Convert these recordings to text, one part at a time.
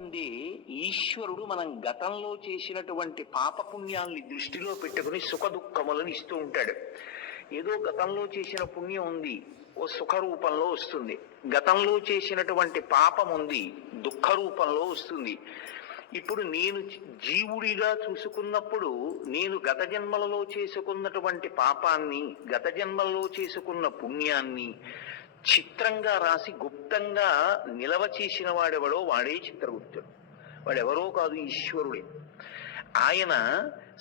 ఉంది. ఈశ్వరుడు మనం గతంలో చేసినటువంటి పాపపుణ్యాల్ని దృష్టిలో పెట్టుకుని సుఖ దుఃఖములను ఇస్తూ ఉంటాడు. ఏదో గతంలో చేసిన పుణ్యం ఉంది, ఓ సుఖ రూపంలో వస్తుంది. గతంలో చేసినటువంటి పాపం ఉంది, దుఃఖ రూపంలో వస్తుంది. ఇప్పుడు నేను జీవుడిగా చూసుకున్నప్పుడు నేను గత జన్మలలో చేసుకున్నటువంటి పాపాన్ని, గత జన్మలలో చేసుకున్న పుణ్యాన్ని చిత్రంగా రాసి గుప్తంగా నిలవ చేసిన వాడెవడో వాడే చిత్రగుప్తుడు. వాడెవరో కాదు, ఈశ్వరుడే. ఆయన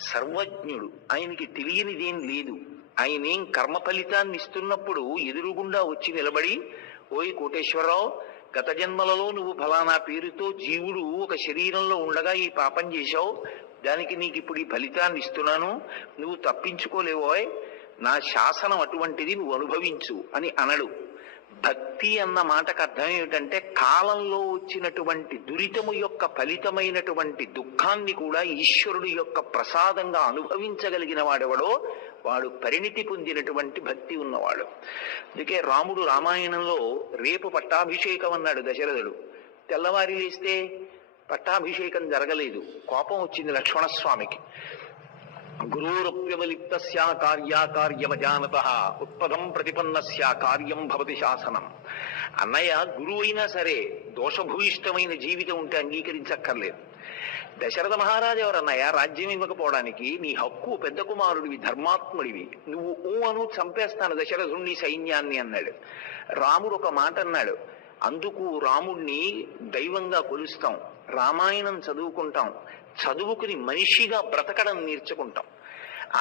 సర్వజ్ఞుడు, ఆయనకి తెలియనిదేం లేదు. ఆయనేం కర్మ ఫలితాన్ని ఇస్తున్నప్పుడు ఎదురుగుండా వచ్చి నిలబడి, ఓయ్ కోటేశ్వరరావు, గత జన్మలలో నువ్వు ఫలానా పేరుతో జీవుడు ఒక శరీరంలో ఉండగా ఈ పాపం చేశావు, దానికి నీకు ఇప్పుడు ఈ ఫలితాన్ని ఇస్తున్నాను, నువ్వు తప్పించుకోలేవోయ్, నా శాసనం అటువంటిది, నువ్వు అనుభవించు అని అనడు. భక్తి అన్న మాటకు అర్థం ఏమిటంటే కాలంలో వచ్చినటువంటి దురితము యొక్క ఫలితమైనటువంటి దుఃఖాన్ని కూడా ఈశ్వరుడు యొక్క ప్రసాదంగా అనుభవించగలిగిన వాడెవడో వాడు పరిణితి పొందినటువంటి భక్తి ఉన్నవాడు. అందుకే రాముడు రామాయణంలో రేపు పట్టాభిషేకం అన్నాడు దశరథుడు. తెల్లవారి లేస్తే పట్టాభిషేకం జరగలేదు, కోపం వచ్చింది లక్ష్మణస్వామికి. గురురప్యవలిప్తస్య కార్యాకార్యమజానత ఉత్పదం ప్రతిపన్నస్య కార్యం భవతి శాసనం. అన్నయ్య, గురువు అయినా సరే దోషభూయిష్టమైన జీవితం ఉంటే అంగీకరించక్కర్లేదు. దశరథ మహారాజు ఎవరన్నయ్య రాజ్యం ఇవ్వకపోవడానికి? నీ హక్కు, పెద్ద కుమారుడివి, ధర్మాత్ముడివి, నువ్వు అను చంపేస్తాను దశరథుణ్ణి, సైన్యాన్ని అన్నాడు. రాముడు ఒక మాట అన్నాడు, అందుకు రాముణ్ణి దైవంగా కొలుస్తాం, రామాయణం చదువుకుంటాం, చదువుకుని మనిషిగా బ్రతకడం నేర్చుకుంటాం.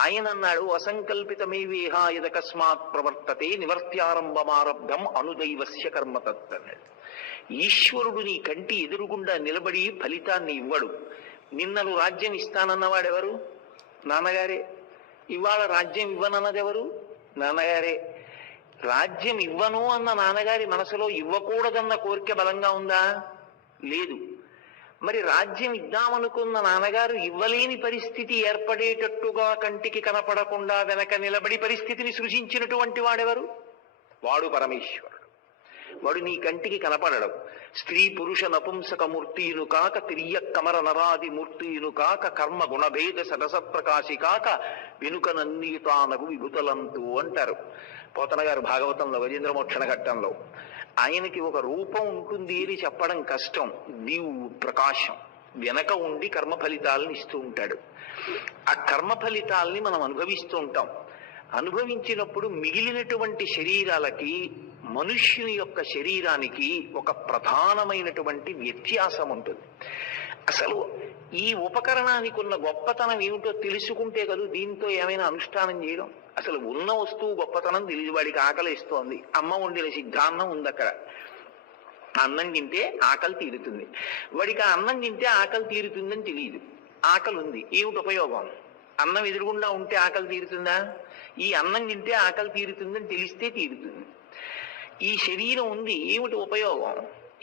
ఆయన అన్నాడు, అసంకల్పితమేవేహ యదకస్మాత్ ప్రవర్తతే నివర్త్యారంభమారబ్ధం అనుదైవస్య కర్మతత్ అన్నాడు. ఈశ్వరుడు నీ కంటి ఎదురుగుండా నిలబడి ఫలితాన్ని ఇవ్వడు. నిన్నను రాజ్యం ఇస్తానన్నవాడెవరు? నాన్నగారే. ఇవాళ రాజ్యం ఇవ్వనన్నదెవరు? నాన్నగారే. రాజ్యం ఇవ్వను అన్న నాన్నగారి మనసులో ఇవ్వకూడదన్న కోరిక బలంగా ఉందా? లేదు. మరి రాజ్యం ఇద్దామనుకున్న నాన్నగారు ఇవ్వలేని పరిస్థితి ఏర్పడేటట్టుగా కంటికి కనపడకుండా వెనక నిలబడి పరిస్థితిని సృజించినటువంటి వాడెవరు? వాడు పరమేశ్వరుడు. వాడు నీ కంటికి కనపడడం. స్త్రీ పురుష నపుంసక మూర్తియును కాక, తిరియ కమర నరాది మూర్తియును కాక, కర్మ గుణభేద సరస ప్రకాశి కాక, వెనుక నన్నియుతానగు విభుతలంతు అంటారు పోతన గారు భాగవతంలో గజేంద్రమోక్షణ ఘట్టంలో. ఆయనకి ఒక రూపం ఉంటుంది అని చెప్పడం కష్టం. నీవు ప్రకాశం వెనక ఉండి కర్మ ఫలితాలను ఇస్తూ ఉంటాడు. ఆ కర్మ ఫలితాలని మనం అనుభవిస్తూ ఉంటాం. అనుభవించినప్పుడు మిగిలినటువంటి శరీరాలకి, మనుష్యుని యొక్క శరీరానికి ఒక ప్రధానమైనటువంటి వ్యత్యాసం ఉంటుంది. అసలు ఈ ఉపకరణానికి ఉన్న గొప్పతనం ఏమిటో తెలుసుకుంటే కదా దీంతో ఏమైనా అనుష్ఠానం చేయడం. అసలు ఉన్న వస్తువు గొప్పతనం తెలియదు. వాడికి ఆకలి ఇస్తోంది, అమ్మ వండిన సిద్ధాన్నం ఉంది అక్కడ, అన్నం తింటే ఆకలి తీరుతుంది. వాడికి ఆ అన్నం తింటే ఆకలి తీరుతుందని తెలియదు. ఆకలి ఉంది, ఏమిటి ఉపయోగం? అన్నం ఎదురుగుండా ఉంటే ఆకలి తీరుతుందా? ఈ అన్నం తింటే ఆకలి తీరుతుందని తెలిస్తే తీరుతుంది. ఈ శరీరం ఉంది, ఏమిటి ఉపయోగం?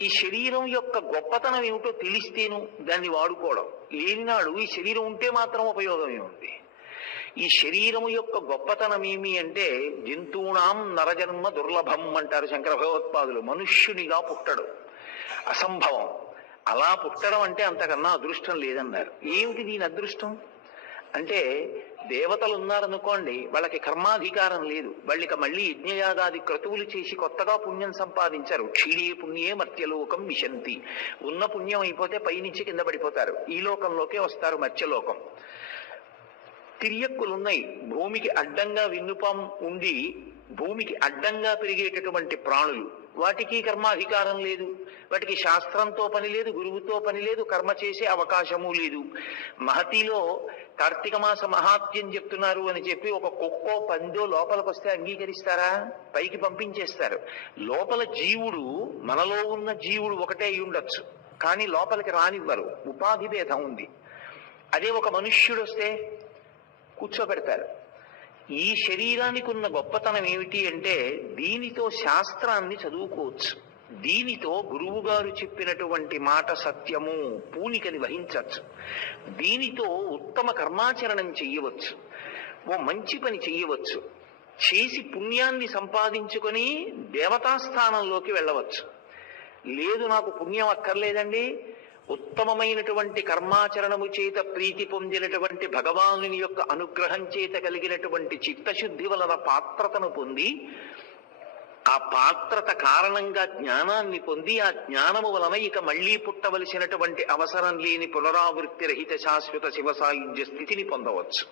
ఈ శరీరం యొక్క గొప్పతనం ఏమిటో తెలిస్తేను దాన్ని వాడుకోవడం. లేనినాడు ఈ శరీరం ఉంటే మాత్రం ఉపయోగం ఏముంది? ఈ శరీరము యొక్క గొప్పతనం ఏమి అంటే, జంతువునాం నరజన్మ దుర్లభం అంటారు శంకర భగవత్పాదులు. మనుష్యునిగా పుట్టడు అసంభవం. అలా పుట్టడం అంటే అంతకన్నా అదృష్టం లేదన్నారు. ఏమిటి దీని అదృష్టం అంటే, దేవతలు ఉన్నారనుకోండి, వాళ్ళకి కర్మాధికారం లేదు. వాళ్ళకి మళ్ళీ యజ్ఞయాగాది క్రతువులు చేసి కొత్తగా పుణ్యం సంపాదించారు. క్షీణే పుణ్యే మర్త్యలోకం విశంతి. ఉన్న పుణ్యం అయిపోతే పైనుంచి కింద పడిపోతారు, ఈ లోకంలోకే వస్తారు, మర్త్యలోకం. తిరియక్కులున్నాయి, భూమికి అడ్డంగా విన్నుపాం ఉండి భూమికి అడ్డంగా పెరిగేటటువంటి ప్రాణులు. వాటికి కర్మాధికారం లేదు. వాటికి శాస్త్రంతో పని లేదు, గురువుతో పని లేదు, కర్మ చేసే అవకాశము లేదు. మహతిలో కార్తీక మాస మహాత్యం చెప్తున్నారు అని చెప్పి ఒక కుక్కో పందో లోపలికి వస్తే అంగీకరిస్తారా? పైకి పంపించేస్తారు. లోపల జీవుడు, మనలో ఉన్న జీవుడు ఒకటే అయి ఉండొచ్చు, కానీ లోపలికి రానివ్వరు, ఉపాధి భేదం ఉంది. అదే ఒక మనుష్యుడు వస్తే కూర్చోబెడతారు. ఈ శరీరానికి ఉన్న గొప్పతనం ఏమిటి అంటే, దీనితో శాస్త్రాన్ని చదువుకోవచ్చు, దీనితో గురువు గారు చెప్పినటువంటి మాట సత్యము పూనికని వహించవచ్చు, దీనితో ఉత్తమ కర్మాచరణం చెయ్యవచ్చు, ఓ మంచి పని చెయ్యవచ్చు, చేసి పుణ్యాన్ని సంపాదించుకొని దేవతాస్థానంలోకి వెళ్ళవచ్చు. లేదు నాకు పుణ్యం అక్కర్లేదండి, ఉత్తమమైనటువంటి కర్మాచరణము చేత ప్రీతి పొందినటువంటి భగవానుని యొక్క అనుగ్రహం చేత కలిగినటువంటి చిత్తశుద్ధి వలన పాత్రతను పొంది ఆ పాత్రత కారణంగా జ్ఞానాన్ని పొంది ఆ జ్ఞానము వలన ఇక మళ్లీ పుట్టవలసినటువంటి అవసరం లేని పునరావృత్తి రహిత శాశ్వత శివ సాయుధ్య స్థితిని పొందవచ్చు.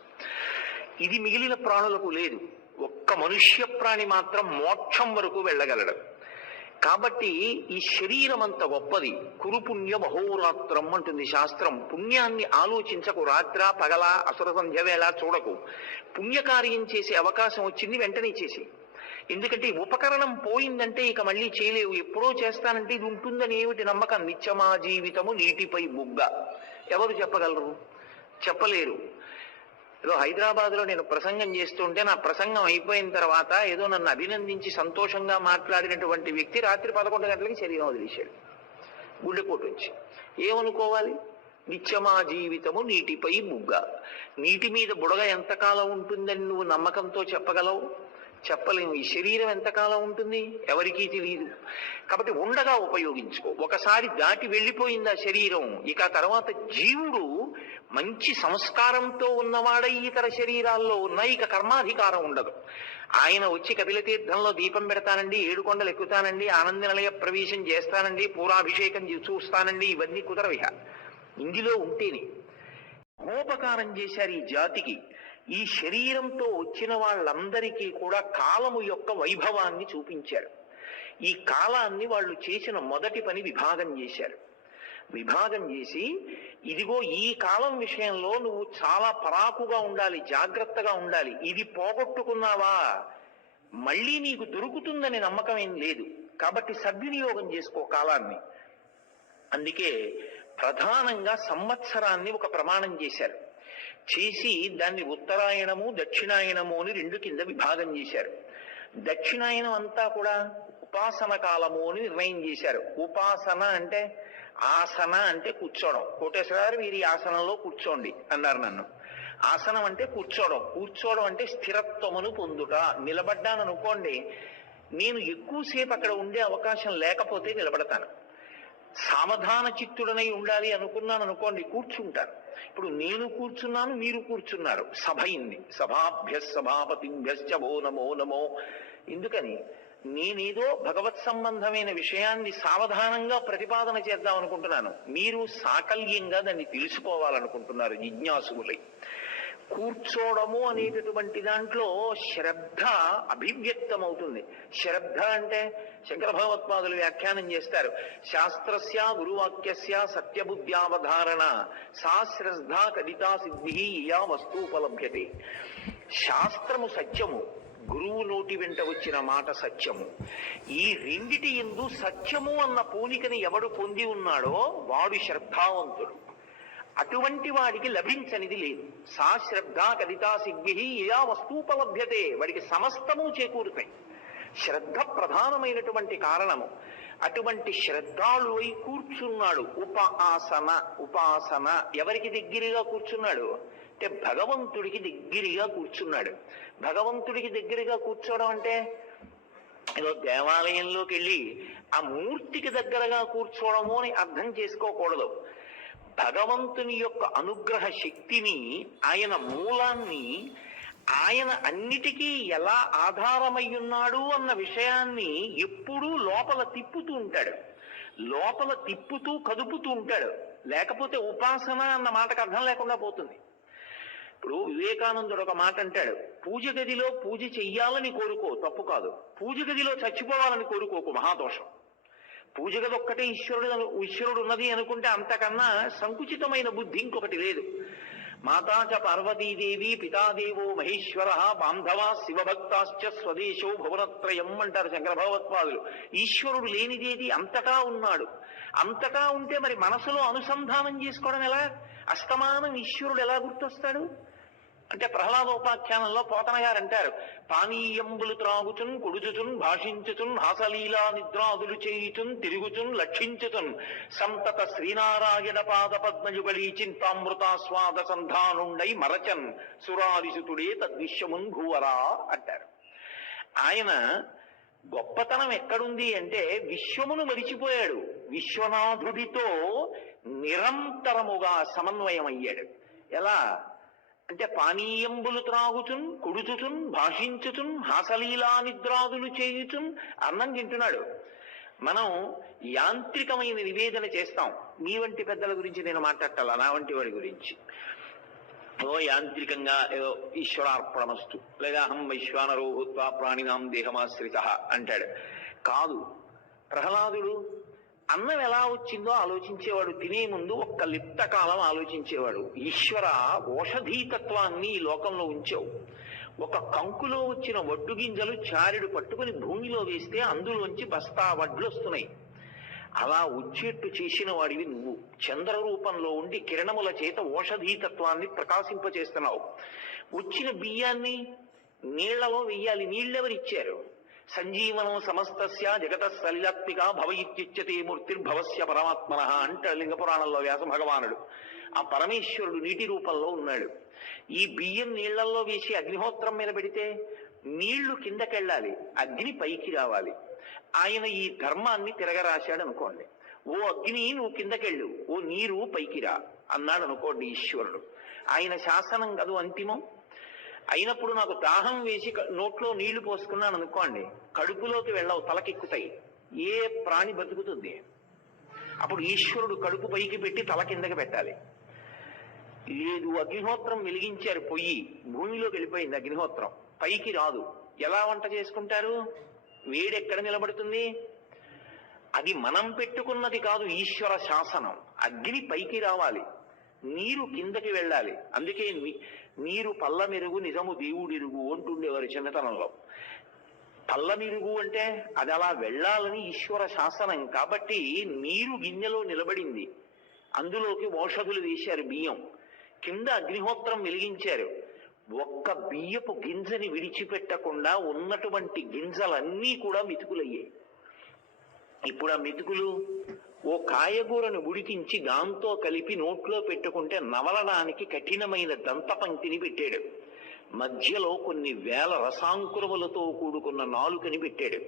ఇది మిగిలిన ప్రాణులకు లేదు. ఒక్క మనుష్య ప్రాణి మాత్రం మోక్షం వరకు వెళ్ళగలడు. కాబట్టి ఈ శరీరం అంత గొప్పది. కురు పుణ్య మహోరాత్రం అంటుంది శాస్త్రం. పుణ్యాన్ని ఆలోచించకు, రాత్ర పగల అసుర సంధ్య వేళ చూడకు. పుణ్యకార్యం చేసే అవకాశం వచ్చింది వెంటనే చేసి. ఎందుకంటే ఉపకరణం పోయిందంటే ఇక మళ్ళీ చేయలేవు. ఎప్పుడో చేస్తానంటే ఇది ఉంటుందని ఏమిటి నమ్మకం? నిత్యమా జీవితము నీటిపై బుగ్గ. ఎవరు చెప్పగలరు? చెప్పలేరు. ఏదో హైదరాబాద్లో నేను ప్రసంగం చేస్తుంటే నా ప్రసంగం అయిపోయిన తర్వాత ఏదో నన్ను అభినందించి సంతోషంగా మాట్లాడినటువంటి వ్యక్తి రాత్రి 11 గంటలకి శరీరం వదిలేశాడు, గుండెపోటు వచ్చి. ఏమనుకోవాలి? నిత్యమా జీవితము నీటిపై బుగ్గ. నీటి మీద బుడగ ఎంతకాలం ఉంటుందని నువ్వు నమ్మకంతో చెప్పగలవు? చెప్పలేము. ఈ శరీరం ఎంతకాలం ఉంటుంది ఎవరికీ తెలియదు. కాబట్టి ఉండగా ఉపయోగించుకో. ఒకసారి దాటి వెళ్ళిపోయింది ఆ శరీరం, ఇక తర్వాత జీవుడు మంచి సంస్కారంతో ఉన్నవాడై ఇతర శరీరాల్లో ఉన్న ఇక కర్మాధికారం ఉండదు. ఆయన వచ్చి కపిలతీర్థంలో దీపం పెడతానండి, 7 కొండలు ఎక్కుతానండి, ఆనంద నిలయ ప్రవేశం చేస్తానండి, పూరాభిషేకం చూస్తానండి, ఇవన్నీ కుదరవిహ. ఇందులో ఉంటేనే మహోపకారం చేశారు ఈ జాతికి. ఈ శరీరంతో వచ్చిన వాళ్ళందరికీ కూడా కాలము యొక్క వైభవాన్ని చూపించారు. ఈ కాలాన్ని వాళ్ళు చేసిన మొదటి పని విభాగం చేశారు. విభాగం చేసి, ఇదిగో ఈ కాలం విషయంలో నువ్వు చాలా పరాకుగా ఉండాలి, జాగ్రత్తగా ఉండాలి. ఇది పోగొట్టుకున్నావా మళ్ళీ నీకు దొరుకుతుందని నమ్మకం ఏం లేదు. కాబట్టి సద్వినియోగం చేసుకో కాలాన్ని. అందుకే ప్రధానంగా సంవత్సరాన్ని ఒక ప్రమాణం చేశారు. చేసి దాన్ని ఉత్తరాయణము దక్షిణాయనము అని 2 కింద విభాగం చేశారు. దక్షిణాయనం అంతా కూడా ఉపాసన కాలము అని నిర్ణయం చేశారు. ఉపాసన అంటే ఆసన అంటే కూర్చోవడం. కోటేశ్వరారు మీరు ఈ ఆసనంలో కూర్చోండి అన్నారు నన్ను. ఆసనం అంటే కూర్చోవడం. కూర్చోవడం అంటే స్థిరత్వమును పొందుట. నిలబడ్డాను అనుకోండి, నేను ఎక్కువసేపు అక్కడ ఉండే అవకాశం లేకపోతే నిలబడతాను. సావధాన చిత్తుడనై ఉండాలి అనుకున్నాను అనుకోండి, కూర్చుంటాను. ఇప్పుడు నేను కూర్చున్నాను, మీరు కూర్చున్నారు, సభ అయింది. సభాభ్య సభాపతిభ్యశ్చ భో నమో నమో. ఎందుకని? నేనేదో భగవత్ సంబంధమైన విషయాన్ని సావధానంగా ప్రతిపాదన చేద్దాం అనుకుంటున్నాను, మీరు సాకల్యంగా దాన్ని తెలుసుకోవాలనుకుంటున్నారు జిజ్ఞాసులై. కూర్చోవడము అనేటటువంటి దాంట్లో శ్రద్ధ అభివ్యక్తమవుతుంది. శ్రద్ధ అంటే శంకర భగవత్పాదులు వ్యాఖ్యానం చేస్తారు. శాస్త్రస్య గురువాక్యస్య సత్యబుద్ధ్యావధారణ సా శ్రద్ధ కదితా సిద్ధి యా వస్తూపలభ్యతే. శాస్త్రము సత్యము, గురువు నోటి వెంట వచ్చిన మాట సత్యము. ఈ రెండిటి యందు సత్యము అన్న పూనికని ఎవడు పొంది ఉన్నాడో వాడు శ్రద్ధావంతుడు. అటువంటి వాడికి లభించనిది లేదు. సా శ్రద్ధ కదితా సిద్ధి యా వస్తూపలభ్యతే. వాడికి సమస్తము చేకూరుతాయి. శ్రద్ధ ప్రధానమైనటువంటి కారణము. అటువంటి శ్రద్ధాళువై కూర్చున్నాడు. ఉపాసన. ఉపాసన ఎవరికి దగ్గరగా కూర్చున్నాడు అంటే భగవంతుడికి దగ్గరగా కూర్చున్నాడు. భగవంతుడికి దగ్గరగా కూర్చోవడం అంటే ఏదో దేవాలయంలోకి వెళ్ళి ఆ మూర్తికి దగ్గరగా కూర్చోవడము అని అర్థం చేసుకోకూడదు. భగవంతుని యొక్క అనుగ్రహ శక్తిని, ఆయన మూలాన్ని, ఆయన అన్నిటికీ ఎలా ఆధారమై ఉన్నాడు అన్న విషయాన్ని ఎప్పుడూ లోపల తిప్పుతూ ఉంటాడు. లోపల తిప్పుతూ కదుపుతూ ఉంటాడు. లేకపోతే ఉపాసన అన్న మాటకు అర్థం లేకుండా పోతుంది. ఇప్పుడు వివేకానందుడు ఒక మాట అంటాడు, పూజ గదిలో పూజ చెయ్యాలని కోరుకో, తప్పు కాదు. పూజ గదిలో చచ్చిపోవాలని కోరుకోకు, మహాదోషం. పూజ గది ఒక్కటే ఈశ్వరుడు ఉన్నది అనుకుంటే అంతకన్నా సంకుచితమైన బుద్ధి ఇంకొకటి లేదు. మాతాచ పార్వతీదేవి, పితాదేవో మహేశ్వర, బాంధవా శివభక్తాశ్చ స్వదేశో భువనత్రయం అంటారు శంకర భగవత్పాదులు. ఈశ్వరుడు లేనిదేది అంతటా ఉన్నాడు. అంతటా ఉంటే మరి మనసులో అనుసంధానం చేసుకోవడం ఎలా? అస్తమానం ఈశ్వరుడు ఎలా గుర్తొస్తాడు అంటే ప్రహ్లాదోపాఖ్యానంలో పోతన గారు అంటారు, పానీయంబులు త్రాగుచున్ కొడుచుచున్ భాషించుచున్ హాసలీలా నిద్రాదులు చేయుచున్ తిరుగుచున్ లక్షించుచున్ సంతత శ్రీనారాయణ పాద పద్మయుగళీ చింతామృతాస్వాద సంధానుండై మరచన్ సురాదిసుతుడే తద్విశ్వమున్ భూవరా అంటారు. ఆయన గొప్పతనం ఎక్కడుంది అంటే విశ్వమును మరిచిపోయాడు. విశ్వనాథుడితో నిరంతరముగా సమన్వయం అయ్యాడు. ఎలా అంటే పానీయంబులు త్రాగుచున్ కుడుచుచున్ భాషించుచున్ హాసలీలా నిద్రాదులు చేయుచున్ అన్నం తింటున్నాడు. మనం యాంత్రికమైన నివేదన చేస్తాం. మీ వంటి పెద్దల గురించి నేను మాట్లాడాల, నా వంటి వాడి గురించి ఏదో యాంత్రికంగా ఏదో ఈశ్వరార్పణమస్తు లేదా అహం వైశ్వానరో భూత్వా ప్రాణినాం దేహమాశ్రిత అంటాడు. కాదు, ప్రహ్లాదుడు అన్నం ఎలా వచ్చిందో ఆలోచించేవాడు. తినే ముందు ఒక్క లిప్త కాలం ఆలోచించేవాడు. ఈశ్వర, ఓషధీతత్వాన్ని ఈ లోకంలో ఉంచావు. ఒక కంకులో వచ్చిన వడ్డు గింజలు చారెడు పట్టుకుని భూమిలో వేస్తే అందులోంచి బస్తా వడ్లు వస్తున్నాయి. అలా వచ్చేట్టు చేసిన వాడివి నువ్వు. చంద్ర రూపంలో ఉండి కిరణముల చేత ఓషధీతత్వాన్ని ప్రకాశింపచేస్తున్నావు. వచ్చిన బియ్యాన్ని నీళ్లలో వెయ్యాలి. నీళ్ళెవరిచ్చారు? సంజీవనం సమస్తస్య జగత సలిలాత్మిక భవయిత్యుచ్యతే మూర్తిర్భవస్య పరమాత్మన అంటాడు లింగ పురాణంలో వ్యాస భగవానుడు. ఆ పరమేశ్వరుడు నీటి రూపంలో ఉన్నాడు. ఈ బియ్యం నీళ్లలో వేసి అగ్నిహోత్రం మీద పెడితే నీళ్లు కిందకెళ్ళాలి, అగ్ని పైకి రావాలి. ఆయన ఈ ధర్మాన్ని తిరగరాశాడు అనుకోండి. ఓ అగ్ని నువ్వు కిందకెళ్ళు, ఓ నీరు పైకి రా అన్నాడు అనుకోండి ఈశ్వరుడు. ఆయన శాసనం కదు అంతిమం. అయినప్పుడు నాకు దాహం వేసి నోట్లో నీళ్లు పోసుకున్నాను అనుకోండి, కడుపులోకి వెళ్ళవు, తలకెక్కుతాయి. ఏ ప్రాణి బతుకుతుంది? అప్పుడు ఈశ్వరుడు కడుపు పైకి పెట్టి తల కిందకి పెట్టాలి. లేదు, అగ్నిహోత్రం వెలిగించారు, పొయ్యి భూమిలోకి వెళ్ళిపోయింది, అగ్నిహోత్రం పైకి రాదు. ఎలా వంట చేసుకుంటారు? వేడెక్కడ నిలబడుతుంది? అది మనం పెట్టుకున్నది కాదు, ఈశ్వర శాసనం. అగ్ని పైకి రావాలి, నీరు కిందకి వెళ్ళాలి. అందుకే నీరు పల్ల మెరుగు నిజము దేవుడిరుగు అంటుండేవారు చిన్నతనంలో. పల్ల మెరుగు అంటే అది అలా వెళ్ళాలని ఈశ్వర శాసనం. కాబట్టి నీరు గిన్నెలో నిలబడింది, అందులోకి ఔషధులు వేశారు, బియ్యం కింద అగ్నిహోత్రం వెలిగించారు. ఒక్క బియ్యపు గింజని విడిచిపెట్టకుండా ఉన్నటువంటి గింజలన్నీ కూడా మెతుకులయ్యాయి. ఇప్పుడు ఆ మెతుకులు ఓ కాయగూరను ఉడికించి దాంతో కలిపి నోట్లో పెట్టుకుంటే నవలడానికి కఠినమైన దంతపంక్తిని పెట్టాడు. మధ్యలో కొన్ని వేల రసాంకురములతో కూడుకున్న నాలుకని పెట్టాడు.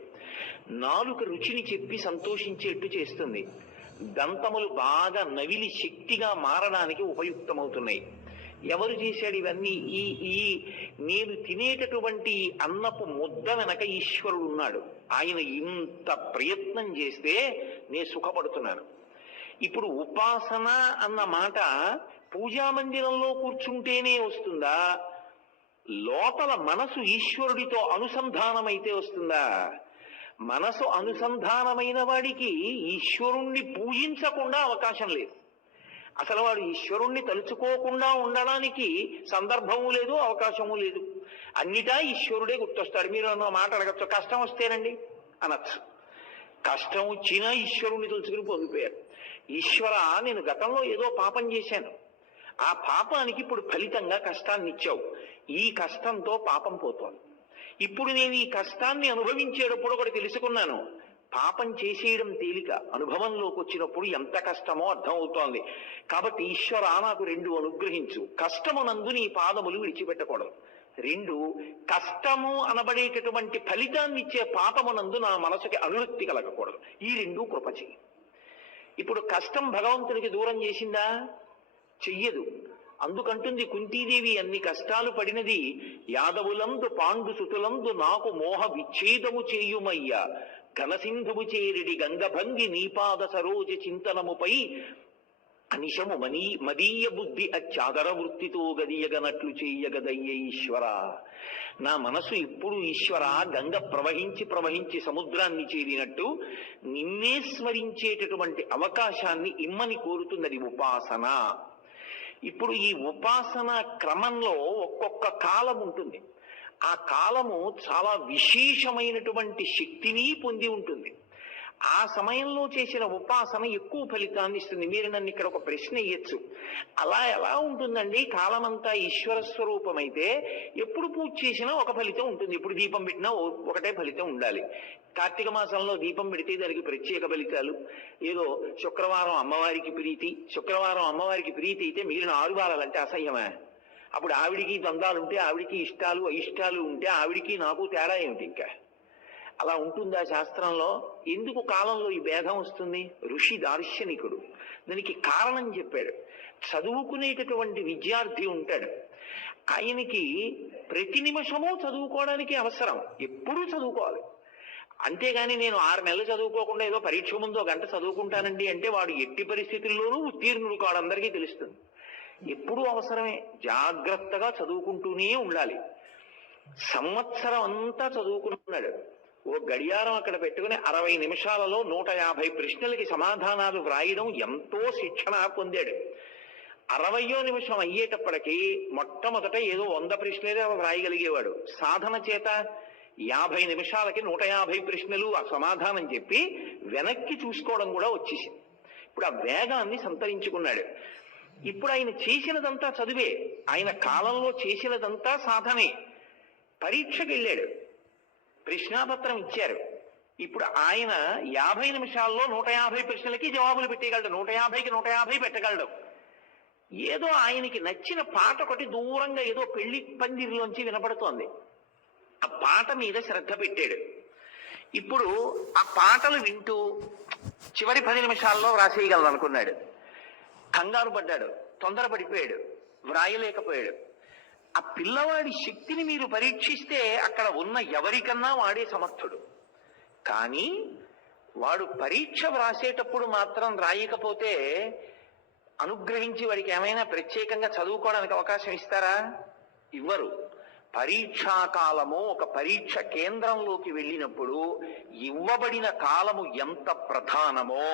నాలుక రుచిని చెప్పి సంతోషించేట్టు చేస్తుంది. దంతములు బాగా నవిలి శక్తిగా మారడానికి ఉపయుక్తమవుతున్నాయి. ఎవరు చేశాడు ఇవన్నీ? ఈ నేను తినేటటువంటి అన్నపు ముద్ద వెనక ఈశ్వరుడు ఉన్నాడు. ఆయన ఇంత ప్రయత్నం చేస్తే నేను సుఖపడుతున్నాను. ఇప్పుడు ఉపాసన అన్న మాట పూజా మందిరంలో కూర్చుంటేనే వస్తుందా? లోపల మనసు ఈశ్వరుడితో అనుసంధానమైతే వస్తుందా? మనసు అనుసంధానమైన వాడికి ఈశ్వరుణ్ణి పూజించకుండా అవకాశం లేదు. అసలు వాడు ఈశ్వరుణ్ణి తలుచుకోకుండా ఉండడానికి సందర్భము లేదు, అవకాశము లేదు. అన్నిటా ఈశ్వరుడే గుర్తొస్తాడు. మీరు అన్న మాట అడగచ్చు, కష్టం వస్తేనండి అనొచ్చు. కష్టం వచ్చినా ఈశ్వరుణ్ణి తలుచుకుని పొందిపోయారు. ఈశ్వర, నేను గతంలో ఏదో పాపం చేశాను, ఆ పాపానికి ఇప్పుడు ఫలితంగా కష్టాన్ని ఇచ్చావు. ఈ కష్టంతో పాపం పోతోంది. ఇప్పుడు నేను ఈ కష్టాన్ని అనుభవించేటప్పుడు ఒకటి తెలుసుకున్నాను, పాపం చేసేయడం తేలిక, అనుభవంలోకి వచ్చినప్పుడు ఎంత కష్టమో అర్థమవుతోంది. కాబట్టి ఈశ్వర, నాకు రెండు అనుగ్రహించు. కష్టమునందు నీ పాదములు విడిచిపెట్టకూడదు. రెండు, కష్టము అనబడేటటువంటి ఫలితాన్ని ఇచ్చే పాపమునందు నా మనసుకి అనురక్తి కలగకూడదు. ఈ రెండు కృప చెయ్యి. ఇప్పుడు కష్టం భగవంతునికి దూరం చేసిందా? చెయ్యదు. అందుకంటుంది కుంతీదేవి, అన్ని కష్టాలు పడినది యాదవులందు పాండు సుతులందు నాకు మోహ విచ్ఛేదము చేయుమయ్యా, ఘనసింధువు చేరిడి గంగభంగి నీపాద సరోజ చింతనముపై అనిశము మదీయ బుద్ధి అచ్చాదర వృత్తితో గదియగనట్లు చెయ్యగదయ్య ఈశ్వర. నా మనసు ఇప్పుడు ఈశ్వర గంగ ప్రవహించి సముద్రాన్ని చేరినట్టు నిన్నే స్మరించేటటువంటి అవకాశాన్ని ఇమ్మని కోరుతున్నది ఉపాసన. ఇప్పుడు ఈ ఉపాసన క్రమంలో ఒక్కొక్క కాలం ఉంటుంది. ఆ కాలము చాలా విశేషమైనటువంటి శక్తిని పొంది ఉంటుంది. ఆ సమయంలో చేసిన ఉపాసన ఎక్కువ ఫలితాన్ని ఇస్తుంది. మీరు నన్ను ఇక్కడ ఒక ప్రశ్న ఇయ్యొచ్చు, అలా ఎలా ఉంటుందండి? కాలమంతా ఈశ్వర స్వరూపమైతే ఎప్పుడు పూజ చేసినా ఒక ఫలితం ఉంటుంది. ఇప్పుడు దీపం పెట్టినా ఒకటే ఫలితం ఉండాలి. కార్తీక మాసంలో దీపం పెడితే దానికి ప్రత్యేక ఫలితాలు. ఏదో శుక్రవారం అమ్మవారికి ప్రీతి, శుక్రవారం అమ్మవారికి ప్రీతి అయితే మిగిలిన 6 వారాలంటే అసహ్యమా? అప్పుడు ఆవిడికి ద్వంద్వాలు ఉంటే, ఆవిడికి ఇష్టాలు అయిష్టాలు ఉంటే, ఆవిడికి నాకు తేడా ఏమిటి? ఇంకా అలా ఉంటుందా శాస్త్రంలో? ఎందుకు కాలంలో ఈ భేదం వస్తుంది? ఋషి దార్శనికుడు దానికి కారణం చెప్పాడు. చదువుకునేటటువంటి విద్యార్థి ఉంటాడు, ఆయనకి ప్రతి నిమిషము చదువుకోవడానికి అవసరం, ఎప్పుడూ చదువుకోవాలి. అంతేగాని నేను 6 నెలలు చదువుకోకుండా ఏదో పరీక్ష ముందు 1 గంట చదువుకుంటానండి అంటే వాడు ఎట్టి పరిస్థితుల్లోనూ ఉత్తీర్ణుడు కాడు, అందరికీ తెలుస్తుంది. ఎప్పుడూ అవసరమే, జాగ్రత్తగా చదువుకుంటూనే ఉండాలి. సంవత్సరం అంతా చదువుకున్నాడు. ఓ గడియారం అక్కడ పెట్టుకుని 60 నిమిషాలలో 150 ప్రశ్నలకి సమాధానాలు వ్రాయడం ఎంతో శిక్షణ పొందాడు. 60వ నిమిషం అయ్యేటప్పటికీ మొట్టమొదట ఏదో 100 ప్రశ్నలే వ్రాయగలిగేవాడు. సాధన చేత 50 నిమిషాలకి 150 ప్రశ్నలు ఆ సమాధానం చెప్పి వెనక్కి చూసుకోవడం కూడా వచ్చేసింది. ఇప్పుడు ఆ వేగాన్ని సంతరించుకున్నాడు. ఇప్పుడు ఆయన చేసినదంతా చదివే, ఆయన కాలంలో చేసినదంతా సాధనే. పరీక్షకి వెళ్ళాడు, ప్రశ్నాపత్రం ఇచ్చారు. ఇప్పుడు ఆయన 50 నిమిషాల్లో 150 ప్రశ్నలకి జవాబులు పెట్టేయగలడు, 150కి 150 పెట్టగలడు. ఏదో ఆయనకి నచ్చిన పాట ఒకటి దూరంగా ఏదో పెళ్లి పందిరిలోంచి వినపడుతోంది, ఆ పాట మీద శ్రద్ధ పెట్టాడు. ఇప్పుడు ఆ పాటలు వింటూ చివరి 10 నిమిషాల్లో వ్రాసేయగలరు అనుకున్నాడు. కంగారు పడ్డాడు, తొందరపడిపోయాడు, వ్రాయలేకపోయాడు. ఆ పిల్లవాడి శక్తిని మీరు పరీక్షిస్తే అక్కడ ఉన్న ఎవరికన్నా వాడే సమర్థుడు. కానీ వాడు పరీక్ష వ్రాసేటప్పుడు మాత్రం రాయకపోతే అనుగ్రహించి వాడికి ఏమైనా ప్రత్యేకంగా చదువుకోవడానికి అవకాశం ఇస్తారా? ఇవ్వరు. పరీక్షా కాలము, ఒక పరీక్ష కేంద్రంలోకి వెళ్ళినప్పుడు ఇవ్వబడిన కాలము ఎంత ప్రధానమో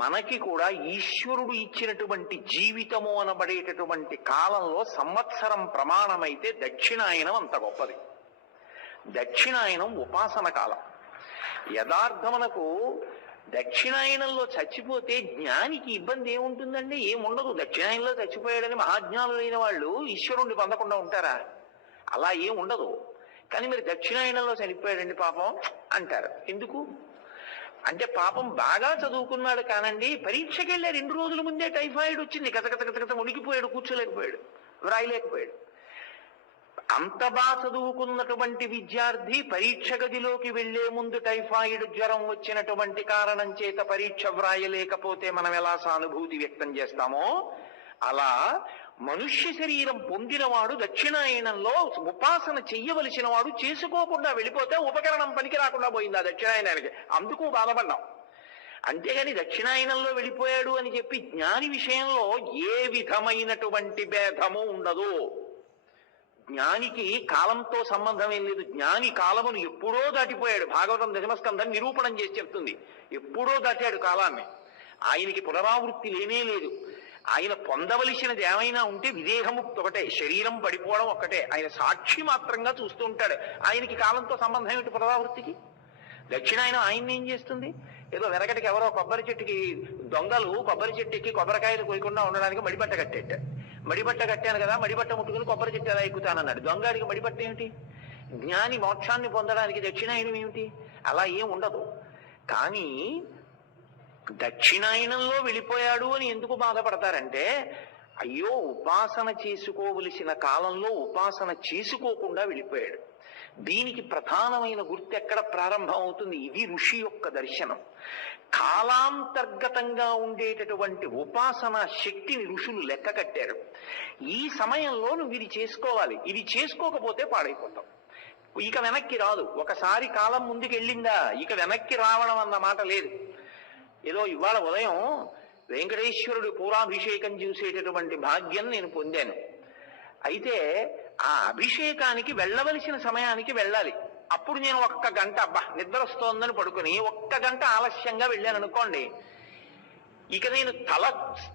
మనకి కూడా ఈశ్వరుడు ఇచ్చినటువంటి జీవితము అనబడేటటువంటి కాలంలో సంవత్సరం ప్రమాణమైతే దక్షిణాయనం అంత గొప్పది. దక్షిణాయనం ఉపాసన కాలం. యథార్థమునకు దక్షిణాయనంలో చచ్చిపోతే జ్ఞానికి ఇబ్బంది ఏముంటుందండి? ఏముండదు. దక్షిణాయనంలో చచ్చిపోయాడని మహాజ్ఞానులైన వాళ్ళు ఈశ్వరుణ్ణి పొందకుండా ఉంటారా? అలా ఏం ఉండదు. కానీ మరి దక్షిణాయనంలో చనిపోయాడండి పాపం అంటారు. ఎందుకు అంటే పాపం బాగా చదువుకున్నాడు కానండి, పరీక్షకి వెళ్ళారు 2 రోజుల ముందే టైఫాయిడ్ వచ్చింది, కథ ఉనికిపోయాడు, కూర్చోలేకపోయాడు, వ్రాయలేకపోయాడు. అంత బాగా చదువుకున్నటువంటి విద్యార్థి పరీక్ష గదిలోకి వెళ్లే ముందు టైఫాయిడ్ జ్వరం వచ్చినటువంటి కారణం చేత పరీక్ష వ్రాయలేకపోతే మనం ఎలా సానుభూతి వ్యక్తం చేస్తామో అలా మనుష్య శరీరం పొందినవాడు దక్షిణాయనంలో ఉపాసన చెయ్యవలసిన వాడు చేసుకోకుండా వెళ్ళిపోతే ఉపకరణం పనికి రాకుండా పోయింది ఆ దక్షిణాయనానికి, అందుకు బాధపడ్డాం. అంతేగాని దక్షిణాయనంలో వెళ్ళిపోయాడు అని చెప్పి జ్ఞాని విషయంలో ఏ విధమైనటువంటి భేదము ఉండదు. జ్ఞానికి కాలంతో సంబంధం ఏం లేదు. జ్ఞాని కాలమును ఎప్పుడో దాటిపోయాడు. భాగవతం 10వ నిరూపణం చేసి చెప్తుంది, ఎప్పుడో దాటాడు కాలాన్ని. ఆయనకి పునరావృత్తి లేనే లేదు. ఆయన పొందవలసినది ఏమైనా ఉంటే విదేహముక్తి ఒకటే, శరీరం పడిపోవడం ఒక్కటే. ఆయన సాక్షి మాత్రంగా చూస్తూ ఉంటాడు. ఆయనకి కాలంతో సంబంధం ఏమిటి పునరావృత్తికి? దక్షిణాయనం ఆయన్ని ఏం చేస్తుంది? ఏదో వెనకటికి ఎవరో కొబ్బరి చెట్టుకి దొంగలు కొబ్బరి చెట్టు ఎక్కి కొబ్బరికాయలు కోయకుండా ఉండడానికి మడిబట్ట కట్టేట. మడిబట్ట కట్టాను కదా, మడిబట్ట ముట్టుకుని కొబ్బరి చెట్టు ఎలా ఎక్కుతానన్నాడు. దొంగడికి మడిబట్ట ఏమిటి? జ్ఞాని మోక్షాన్ని పొందడానికి దక్షిణాయనం ఏమిటి? అలా ఏం ఉండదు. కానీ దక్షిణాయనంలో వెళ్ళిపోయాడు అని ఎందుకు బాధపడతారంటే, అయ్యో ఉపాసన చేసుకోవలసిన కాలంలో ఉపాసన చేసుకోకుండా వెళ్ళిపోయాడు. దీనికి ప్రధానమైన గుర్తు ఎక్కడ ప్రారంభం అవుతుంది? ఇది ఋషి యొక్క దర్శనం. కాలాంతర్గతంగా ఉండేటటువంటి ఉపాసన శక్తిని ఋషులు లెక్క కట్టారు. ఈ సమయంలో నువ్వు ఇది చేసుకోవాలి, ఇది చేసుకోకపోతే పాడైపోతాం, ఇక వెనక్కి రాదు. ఒకసారి కాలం ముందుకు వెళ్ళిందా ఇక వెనక్కి రావడం అన్న మాట లేదు. ఏదో ఇవాళ ఉదయం వెంకటేశ్వరుడు పూరాభిషేకం చూసేటటువంటి భాగ్యం నేను పొందాను. అయితే ఆ అభిషేకానికి వెళ్ళవలసిన సమయానికి వెళ్ళాలి. అప్పుడు నేను 1 గంట నిద్ర వస్తోందని పడుకుని 1 గంట ఆలస్యంగా వెళ్ళాను అనుకోండి, ఇక నేను తల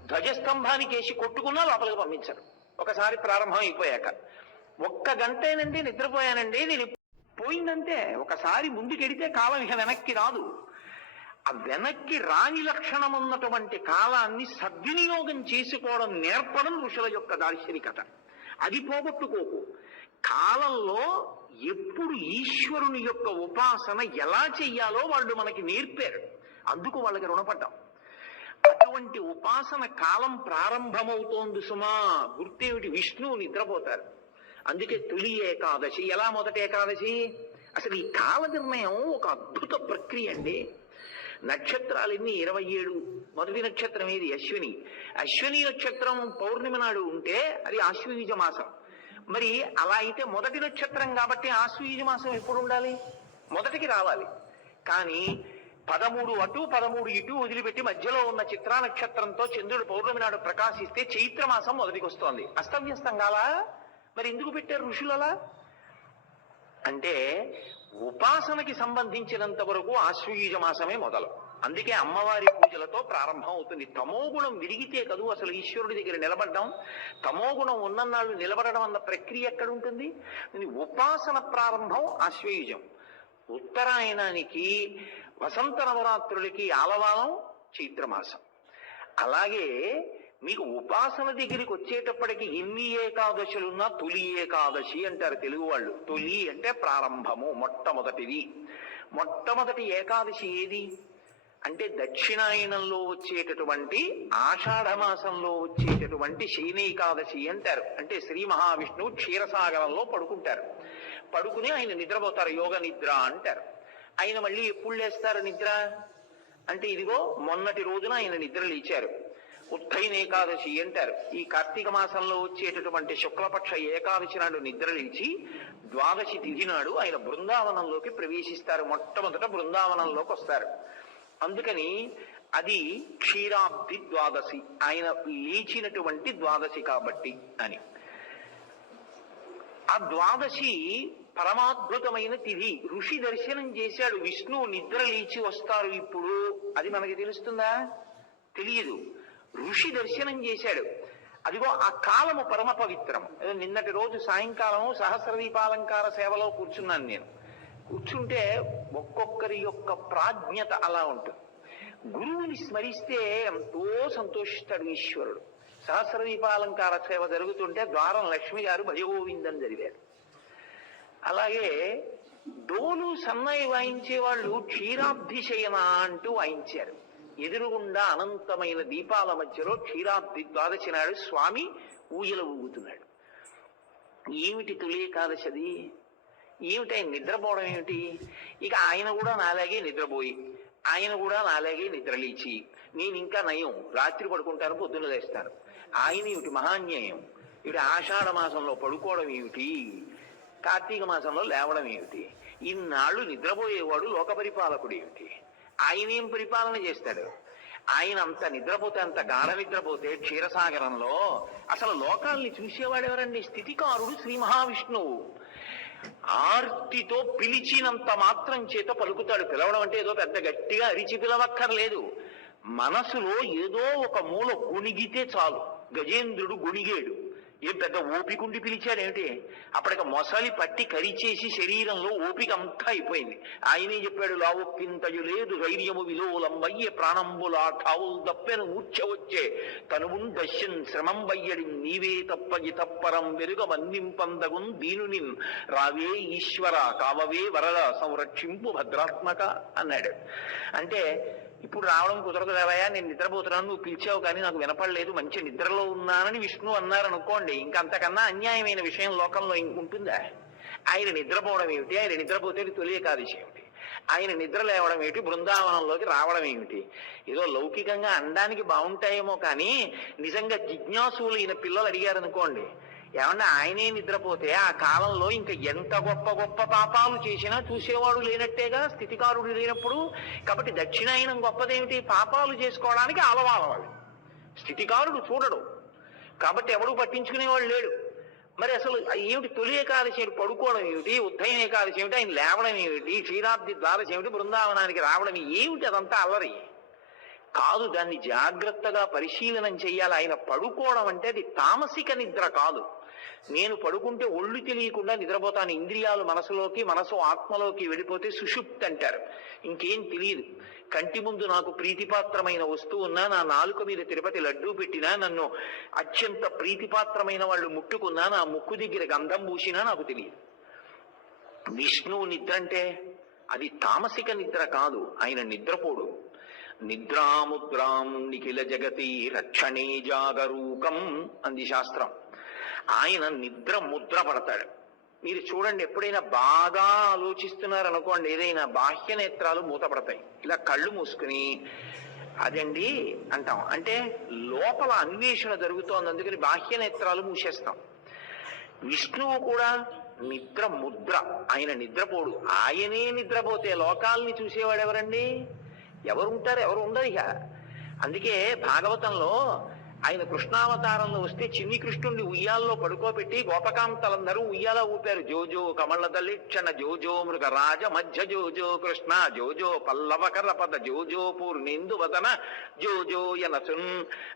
ధ్వజస్తంభానికి వేసి కొట్టుకున్నా లోపలికి పంపించను. ఒకసారి ప్రారంభం అయిపోయాక 1 గంటేనండి నిద్రపోయానండి, నేను పోయిందంటే. ఒకసారి ముందుకెడితే కాలం ఇక వెనక్కి రాదు. ఆ వెనక్కి రాని లక్షణం ఉన్నటువంటి కాలాన్ని సద్వినియోగం చేసుకోవడం నేర్పడం ఋషుల యొక్క దార్శనికత. అది పోగొట్టుకోకు. కాలంలో ఎప్పుడు ఈశ్వరుని యొక్క ఉపాసన ఎలా చెయ్యాలో వాళ్ళు మనకి నేర్పారు, అందుకు వాళ్ళకి రుణపడ్డాం. అటువంటి ఉపాసన కాలం ప్రారంభమవుతోంది సుమా. గుర్తేమిటి? విష్ణువు నిద్రపోతారు. అందుకే తొలి ఏకాదశి. ఎలా మొదటి ఏకాదశి? అసలు ఈ కాల నిర్ణయం ఒక అద్భుత ప్రక్రియ అండి. నక్షత్రాలన్నీ 27. మొదటి నక్షత్రం ఏది? అశ్విని. అశ్విని నక్షత్రం పౌర్ణమి నాడు ఉంటే అది ఆశ్వయుజ మాసం. మరి అలా అయితే మొదటి నక్షత్రం కాబట్టి ఆశ్వయుజ మాసం ఎప్పుడు ఉండాలి? మొదటికి రావాలి. కానీ 13 అటు 13 ఇటు వదిలిపెట్టి మధ్యలో ఉన్న చిత్రా నక్షత్రంతో చంద్రుడు పౌర్ణమి నాడు ప్రకాశిస్తే చైత్రమాసం మొదటికి వస్తోంది. అస్తవ్యస్తం కాలా? మరి ఎందుకు పెట్టారు ఋషులు అలా? అంటే ఉపాసనకి సంబంధించినంత వరకు ఆశ్వయుజ మాసమే మొదలు. అందుకే అమ్మవారి పూజలతో ప్రారంభం అవుతుంది. తమోగుణం విరిగితే కదూ అసలు ఈశ్వరుడి దగ్గర నిలబడ్డాం. తమోగుణం ఉన్నన్నాళ్ళు నిలబడడం అన్న ప్రక్రియ ఎక్కడుంటుంది? ఉపాసన ప్రారంభం ఆశ్వయుజం. ఉత్తరాయణానికి వసంత నవరాత్రులకి ఆలవాలం చైత్రమాసం. అలాగే మీకు ఉపాసన దగ్గరికి వచ్చేటప్పటికి ఎన్ని ఏకాదశులున్నా తొలి ఏకాదశి అంటారు తెలుగు వాళ్ళు. తొలి అంటే ప్రారంభము, మొట్టమొదటిది. మొట్టమొదటి ఏకాదశి ఏది అంటే దక్షిణాయనంలో వచ్చేటటువంటి ఆషాఢమాసంలో వచ్చేటటువంటి శయనేకాదశి అంటారు. అంటే శ్రీ మహావిష్ణువు క్షీరసాగరంలో పడుకుంటారు. పడుకుని ఆయన నిద్రపోతారు, యోగ నిద్ర అంటారు. ఆయన మళ్ళీ ఎప్పుడు లేస్తారు నిద్ర అంటే ఇదిగో మొన్నటి రోజున ఆయన నిద్ర లేచారు. ఉత్తైన ఏకాదశి అంటారు. ఈ కార్తీక మాసంలో వచ్చేటటువంటి శుక్లపక్ష ఏకాదశి నాడు నిద్ర లేచి ద్వాదశి తిథి నాడు ఆయన బృందావనంలోకి ప్రవేశిస్తారు. మొట్టమొదట బృందావనంలోకి వస్తారు. అందుకని అది క్షీరాబ్ది ద్వాదశి, ఆయన లేచినటువంటి ద్వాదశి కాబట్టి అని. ఆ ద్వాదశి పరమాద్భుతమైన తిథి. ఋషి దర్శనం చేశాడు. విష్ణువు నిద్ర లేచి వస్తారు ఇప్పుడు, అది మనకి తెలుస్తుందా? తెలియదు. ఋషి దర్శనం చేశాడు. అదిగో ఆ కాలము పరమ పవిత్రం. నిన్నటి రోజు సాయంకాలం సహస్ర దీపాలంకార సేవలో కూర్చున్నాను నేను. కూర్చుంటే ఒక్కొక్కరి యొక్క ప్రాజ్ఞత అలా ఉంటుంది. గురువుని స్మరిస్తే ఎంతో సంతోషిస్తాడు ఈశ్వరుడు. సహస్ర దీపాలంకార సేవ జరుగుతుంటే ద్వారం లక్ష్మి గారు భజగోవిందం జరిగారు. అలాగే డోలు సన్నాయి వాయించే వాళ్ళు క్షీరాబ్ది శయన అంటూ వాయించారు. ఎదురుగుండా అనంతమైన దీపాల మధ్యలో క్షీరాబ్ది ద్వాదశి నాడు స్వామి ఊయల ఊగుతున్నాడు. ఏమిటి తొలి ఏకాదశి? ఏమిటి ఆయన నిద్రపోవడం ఏమిటి? ఇక ఆయన కూడా నాలాగే నిద్రపోయి, ఆయన కూడా నాలాగే నిద్రలేచి, నేను ఇంకా నయం రాత్రి పడుకుంటాను, పొద్దున్న లేస్తాను. ఆయన ఏమిటి మహాన్యాయం? ఇటు ఆషాఢ మాసంలో పడుకోవడం ఏమిటి, కార్తీక మాసంలో లేవడం ఏమిటి? ఇన్నాళ్ళు నిద్రపోయేవాడు లోక పరిపాలకుడు ఏమిటి? ఆయన ఏం పరిపాలన చేస్తాడు? ఆయన అంత నిద్రపోతే, అంత గాఢ నిద్రపోతే క్షీరసాగరంలో అసలు లోకాల్ని చూసేవాడు ఎవరండి? స్థితికారుడు శ్రీ మహావిష్ణువు. ఆర్తితో పిలిచినంత మాత్రం చేత పలుకుతాడు. పిలవడం అంటే ఏదో పెద్ద గట్టిగా అరిచి పిలవక్కర్లేదు. మనసులో ఏదో ఒక మూల గొణిగితే చాలు. గజేంద్రుడు గొణిగేడు. ఏం పెద్ద ఓపికండి పిలిచాడేమిటి? అప్పటికి మొసలి పట్టి కరిచేసి శరీరంలో ఓపిక అంతా అయిపోయింది. ఆయనే చెప్పాడు, లావొక్కింతయు లేదు ధైర్యము విలోలంబయ్యే ప్రాణంబులా ఠావులు దప్పెను మూర్ఛ వచ్చే తనువున్ దశ్యన్ శ్రమం వయ్యడి నీవే తప్పగి తప్పరం వెరుగ మన్నింపందగున్ దీనునిన్ రావే ఈశ్వర కావవే వరద సంరక్షింపు భద్రాత్మక అన్నాడు. అంటే ఇప్పుడు రావడం కుదరదు లేవయా, నేను నిద్రపోతున్నాను, నువ్వు పిలిచావు కానీ నాకు వినపడలేదు, మంచి నిద్రలో ఉన్నానని విష్ణు అన్నారనుకోండి, ఇంకంతకన్నా అన్యాయమైన విషయం లోకంలో ఇంకుంటుందా? ఆయన నిద్రపోవడం ఏమిటి? ఆయన నిద్రపోతే తొలి ఏకాదశి ఏమిటి? ఆయన నిద్ర లేవడం ఏమిటి? బృందావనంలోకి రావడం ఏమిటి? ఏదో లౌకికంగా అనడానికి బాగుంటాయేమో కానీ నిజంగా జిజ్ఞాసులు ఈయన పిల్లలు అడిగారనుకోండి, ఏమన్నా ఆయనే నిద్రపోతే ఆ కాలంలో ఇంకా ఎంత గొప్ప గొప్ప పాపాలు చేసినా చూసేవాడు లేనట్టేగా స్థితికారుడు లేనప్పుడు. కాబట్టి దక్షిణాయనం గొప్పదేమిటి? పాపాలు చేసుకోవడానికి ఆలవాలవాలి. స్థితికారుడు చూడడు కాబట్టి ఎవడు పట్టించుకునేవాడు లేడు. మరి అసలు ఏమిటి తొలి ఏకాదశి పడుకోవడం ఏమిటి? ఉత్తైన ఏకాదశి ఏమిటి? ఆయన లేవడం ఏమిటి? క్షీరాబ్ది ద్వాదశి ఏమిటి? బృందావనానికి రావడం ఏమిటి? అదంతా అల్లరి కాదు. దాన్ని జాగ్రత్తగా పరిశీలనం చెయ్యాలి. ఆయన పడుకోవడం అంటే అది తామసిక నిద్ర కాదు. నేను పడుకుంటే ఒళ్ళు తెలియకుండా నిద్రపోతాను. ఇంద్రియాలు మనసులోకి, మనసు ఆత్మలోకి వెళ్ళిపోతే సుషుప్తి అంటారు. ఇంకేం తెలియదు. కంటి ముందు నాకు ప్రీతిపాత్రమైన వస్తువు ఉన్నా, నా నాలుక మీద తిరుపతి లడ్డూ పెట్టినా, నన్ను అత్యంత ప్రీతిపాత్రమైన వాళ్ళు ముట్టుకున్నా, నా ముక్కు దగ్గర గంధం పూసినా నాకు తెలియదు. విష్ణువు నిద్ర అంటే అది తామసిక నిద్ర కాదు. ఆయన నిద్రపోడు. నిద్రాముద్రాం నిఖిల జగతి రక్షణే జాగరూకం అంది శాస్త్రం. ఆయన నిద్ర ముద్ర పడతాడు. మీరు చూడండి, ఎప్పుడైనా బాగా ఆలోచిస్తున్నారు అనుకోండి, ఏదైనా బాహ్య నేత్రాలు మూతపడతాయి. ఇలా కళ్ళు మూసుకుని అదండి అంటాం, అంటే లోపల అన్వేషణ జరుగుతోంది, అందుకని బాహ్య నేత్రాలు మూసేస్తాం. విష్ణువు కూడా నిద్ర ముద్ర, ఆయన నిద్రపోడు. ఆయనే నిద్రపోతే లోకాల్ని చూసేవాడు ఎవరండి? ఎవరుంటారు? ఎవరు ఉండరు ఇక. అందుకే భాగవతంలో ఆయన కృష్ణావతారంలో వస్తే చిన్ని కృష్ణుడిని ఉయ్యాల్లో పడుకోబెట్టి గోపకాంతలందరూ ఉయ్యాల ఊపారు. జోజో కమల దళిక్షణ జోజో మృగరాజ మధ్య జోజో కృష్ణ జోజో పల్లవకర పద జోజో పూర్ణేందు వదన జోజో యనసున్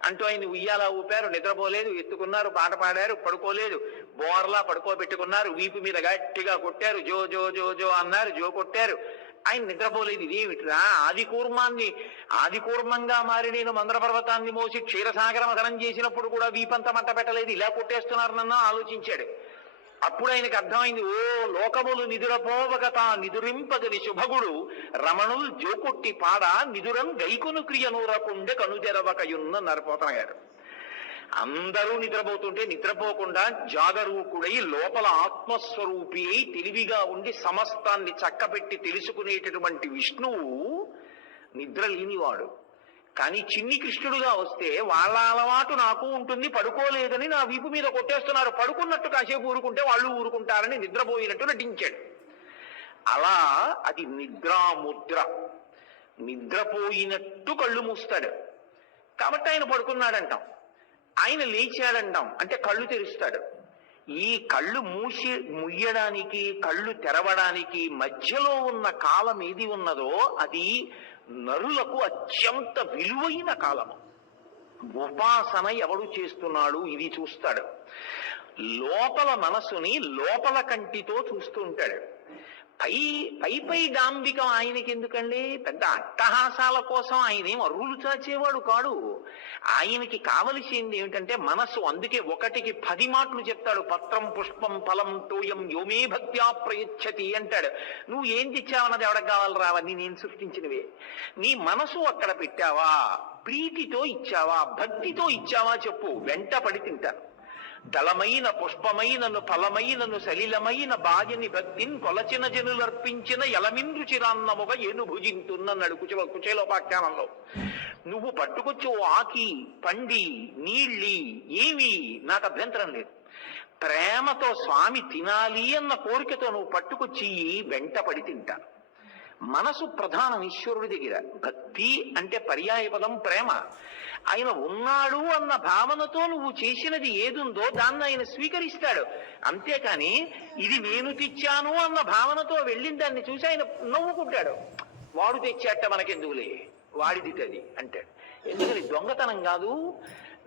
అంటూ ఆయన ఉయ్యాల ఊపారు. నిద్రపోలేదు, ఎత్తుకున్నారు, పాట పాడారు, పడుకోలేదు, బోర్లా పడుకోబెట్టుకున్నారు, వీపు మీద గట్టిగా కొట్టారు, జో జో జో జో అన్నారు, జో కొట్టారు. ఆయన నిద్రపోలేదు. ఇదేమిట్రా, ఆది కూర్మంగా మారి నేను మందర పర్వతాన్ని మోసి క్షీరసాగర మదనం చేసినప్పుడు కూడా వీపంత మంట పెట్టలేదు, ఇలా కొట్టేస్తున్నారు నన్ను ఆలోచించాడు. అప్పుడు ఆయనకు అర్థమైంది, ఓ లోకములు నిదురపోవగత నిదురింపగని శుభగుడు రమణుల్ జోకొట్టి పాడ నిదురం గైకొను క్రియనూరకుండే కనుజెరవకయున్న నరపోతన గారు. అందరూ నిద్రపోతుంటే నిద్రపోకుండా జాగరూకుడై లోపల ఆత్మస్వరూపి అయి తెలివిగా ఉండి సమస్తాన్ని చక్కబెట్టి తెలుసుకునేటటువంటి విష్ణువు నిద్ర లేనివాడు. కానీ చిన్ని కృష్ణుడుగా వస్తే వాళ్ళ అలవాటు నాకు ఉంటుంది, పడుకోలేదని నా వీపు మీద కొట్టేస్తున్నారు, పడుకున్నట్టు కాసేపు ఊరుకుంటే వాళ్ళు ఊరుకుంటారని నిద్రపోయినట్టు నటించాడు. అలా అది నిద్రాముద్ర. నిద్రపోయినట్టు కళ్ళు మూస్తాడు కాబట్టి ఆయన పడుకున్నాడంటాం. ఆయన లేచాడంటాం, అంటే కళ్ళు తెరుస్తాడు. ఈ కళ్ళు ముయ్యడానికి కళ్ళు తెరవడానికి మధ్యలో ఉన్న కాలం ఏది ఉన్నదో అది నరులకు అత్యంత విలువైన కాలము. ఉపాసన ఎవడు చేస్తున్నాడు ఇది చూస్తాడు. లోపల మనసుని లోపల కంటితో చూస్తూ ఉంటాడు. పై డాంబికం ఆయనకి ఎందుకండి? పెద్ద అట్టహాసాల కోసం ఆయన ఏం అర్రులు చాచేవాడు కాడు. ఆయనకి కావలసింది ఏమిటంటే మనస్సు. అందుకే 1కి 10 మాటలు చెప్తాడు. పత్రం పుష్పం ఫలం తోయం యోమే భక్త్యా ప్రయచ్చతి అంటాడు. నువ్వు ఏం తెచ్చావన్నది ఎవరికి కావాలి? రావని నేను సృష్టించినవే. నీ మనసు అక్కడ పెట్టావా? ప్రీతితో ఇచ్చావా? భక్తితో ఇచ్చావా? చెప్పు, వెంట పడి తింటాను. దళమైన పుష్పమైనను ఫలమైనను సలిలమైన బాయని భక్తిని కొలచిన జనులర్పించిన ఎలమింద్రు చిరాన్నముగా ఏను భుజింటున్నాడు కుచేలోపాఖ్యానంలో. నువ్వు పట్టుకొచ్చి ఓ ఆకి పండి నీళ్ళి ఏమి నాకు అభ్యంతరం లేదు. ప్రేమతో స్వామి తినాలి అన్న కోరికతో నువ్వు పట్టుకొచ్చి వెంట పడి తింటాను. మనసు ప్రధానం ఈశ్వరుడి దగ్గర. భక్తి అంటే పర్యాయ పదం ప్రేమ. ఆయన ఉన్నాడు అన్న భావనతో నువ్వు చేసినది ఏదుందో దాన్ని ఆయన స్వీకరిస్తాడు. అంతేకాని ఇది నేను తెచ్చాను అన్న భావనతో వెళ్ళిన దాన్ని చూసి ఆయన నవ్వుకుంటాడు. వాడు తెచ్చాట మనకెందుకులే, వాడిది అది అంటాడు. ఎందుకని? దొంగతనం కాదు.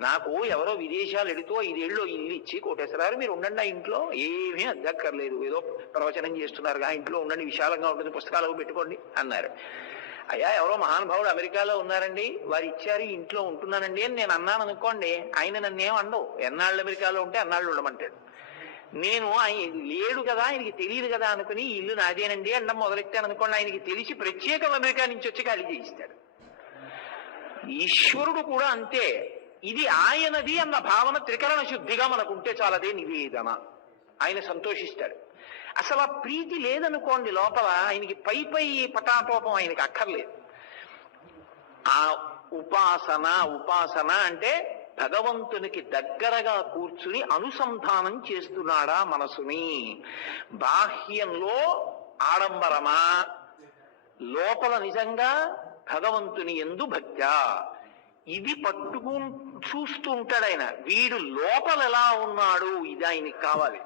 నాకు ఎవరో విదేశాలు ఎడుతూ 5 ఏళ్ళు ఇల్లు ఇచ్చి కోటేశ్వరారు మీరు ఉండండి, ఆ ఇంట్లో ఏమీ అద్దక్కర్లేదు, ఏదో ప్రవచనం చేస్తున్నారుగా, ఇంట్లో ఉండండి, విశాలంగా ఉంటుంది, పుస్తకాలు పెట్టుకోండి అన్నారు. అయ్యా ఎవరో మహానుభావుడు అమెరికాలో ఉన్నారండి, వారు ఇచ్చారు, ఇంట్లో ఉంటున్నానండి అని నేను అన్నాను అనుకోండి, ఆయన నన్నేం అండవు. ఎన్నాళ్ళు అమెరికాలో ఉంటే అన్నాళ్ళు ఉండమంటాడు. నేను ఆయన లేడు కదా, ఆయనకి తెలియదు కదా అనుకుని ఇల్లు నాదేనండి అండం మొదలెట్టాను అనుకోండి, ఆయనకి తెలిసి ప్రత్యేక అమెరికా నుంచి వచ్చి ఖాళీ చేయిస్తాడు. ఈశ్వరుడు కూడా అంతే. ఇది ఆయనది అన్న భావన త్రికరణ శుద్ధిగా మనకుంటే చాలదే నివేదన. ఆయన సంతోషిస్తాడు. అసలు ఆ ప్రీతి లేదనుకోండి లోపల, ఆయనకి పై పటాటోపం ఆయనకి అక్కర్లేదు. ఆ ఉపాసన అంటే భగవంతునికి దగ్గరగా కూర్చుని అనుసంధానం చేస్తున్నాడా మనసుని. బాహ్యంలో ఆడంబరమా, లోపల నిజంగా భగవంతుని యందు భక్త్యా, ఇది పట్టుకు చూస్తూ ఉంటాడు ఆయన. వీడు లోపల ఎలా ఉన్నాడు ఇది ఆయనకి కావాలి.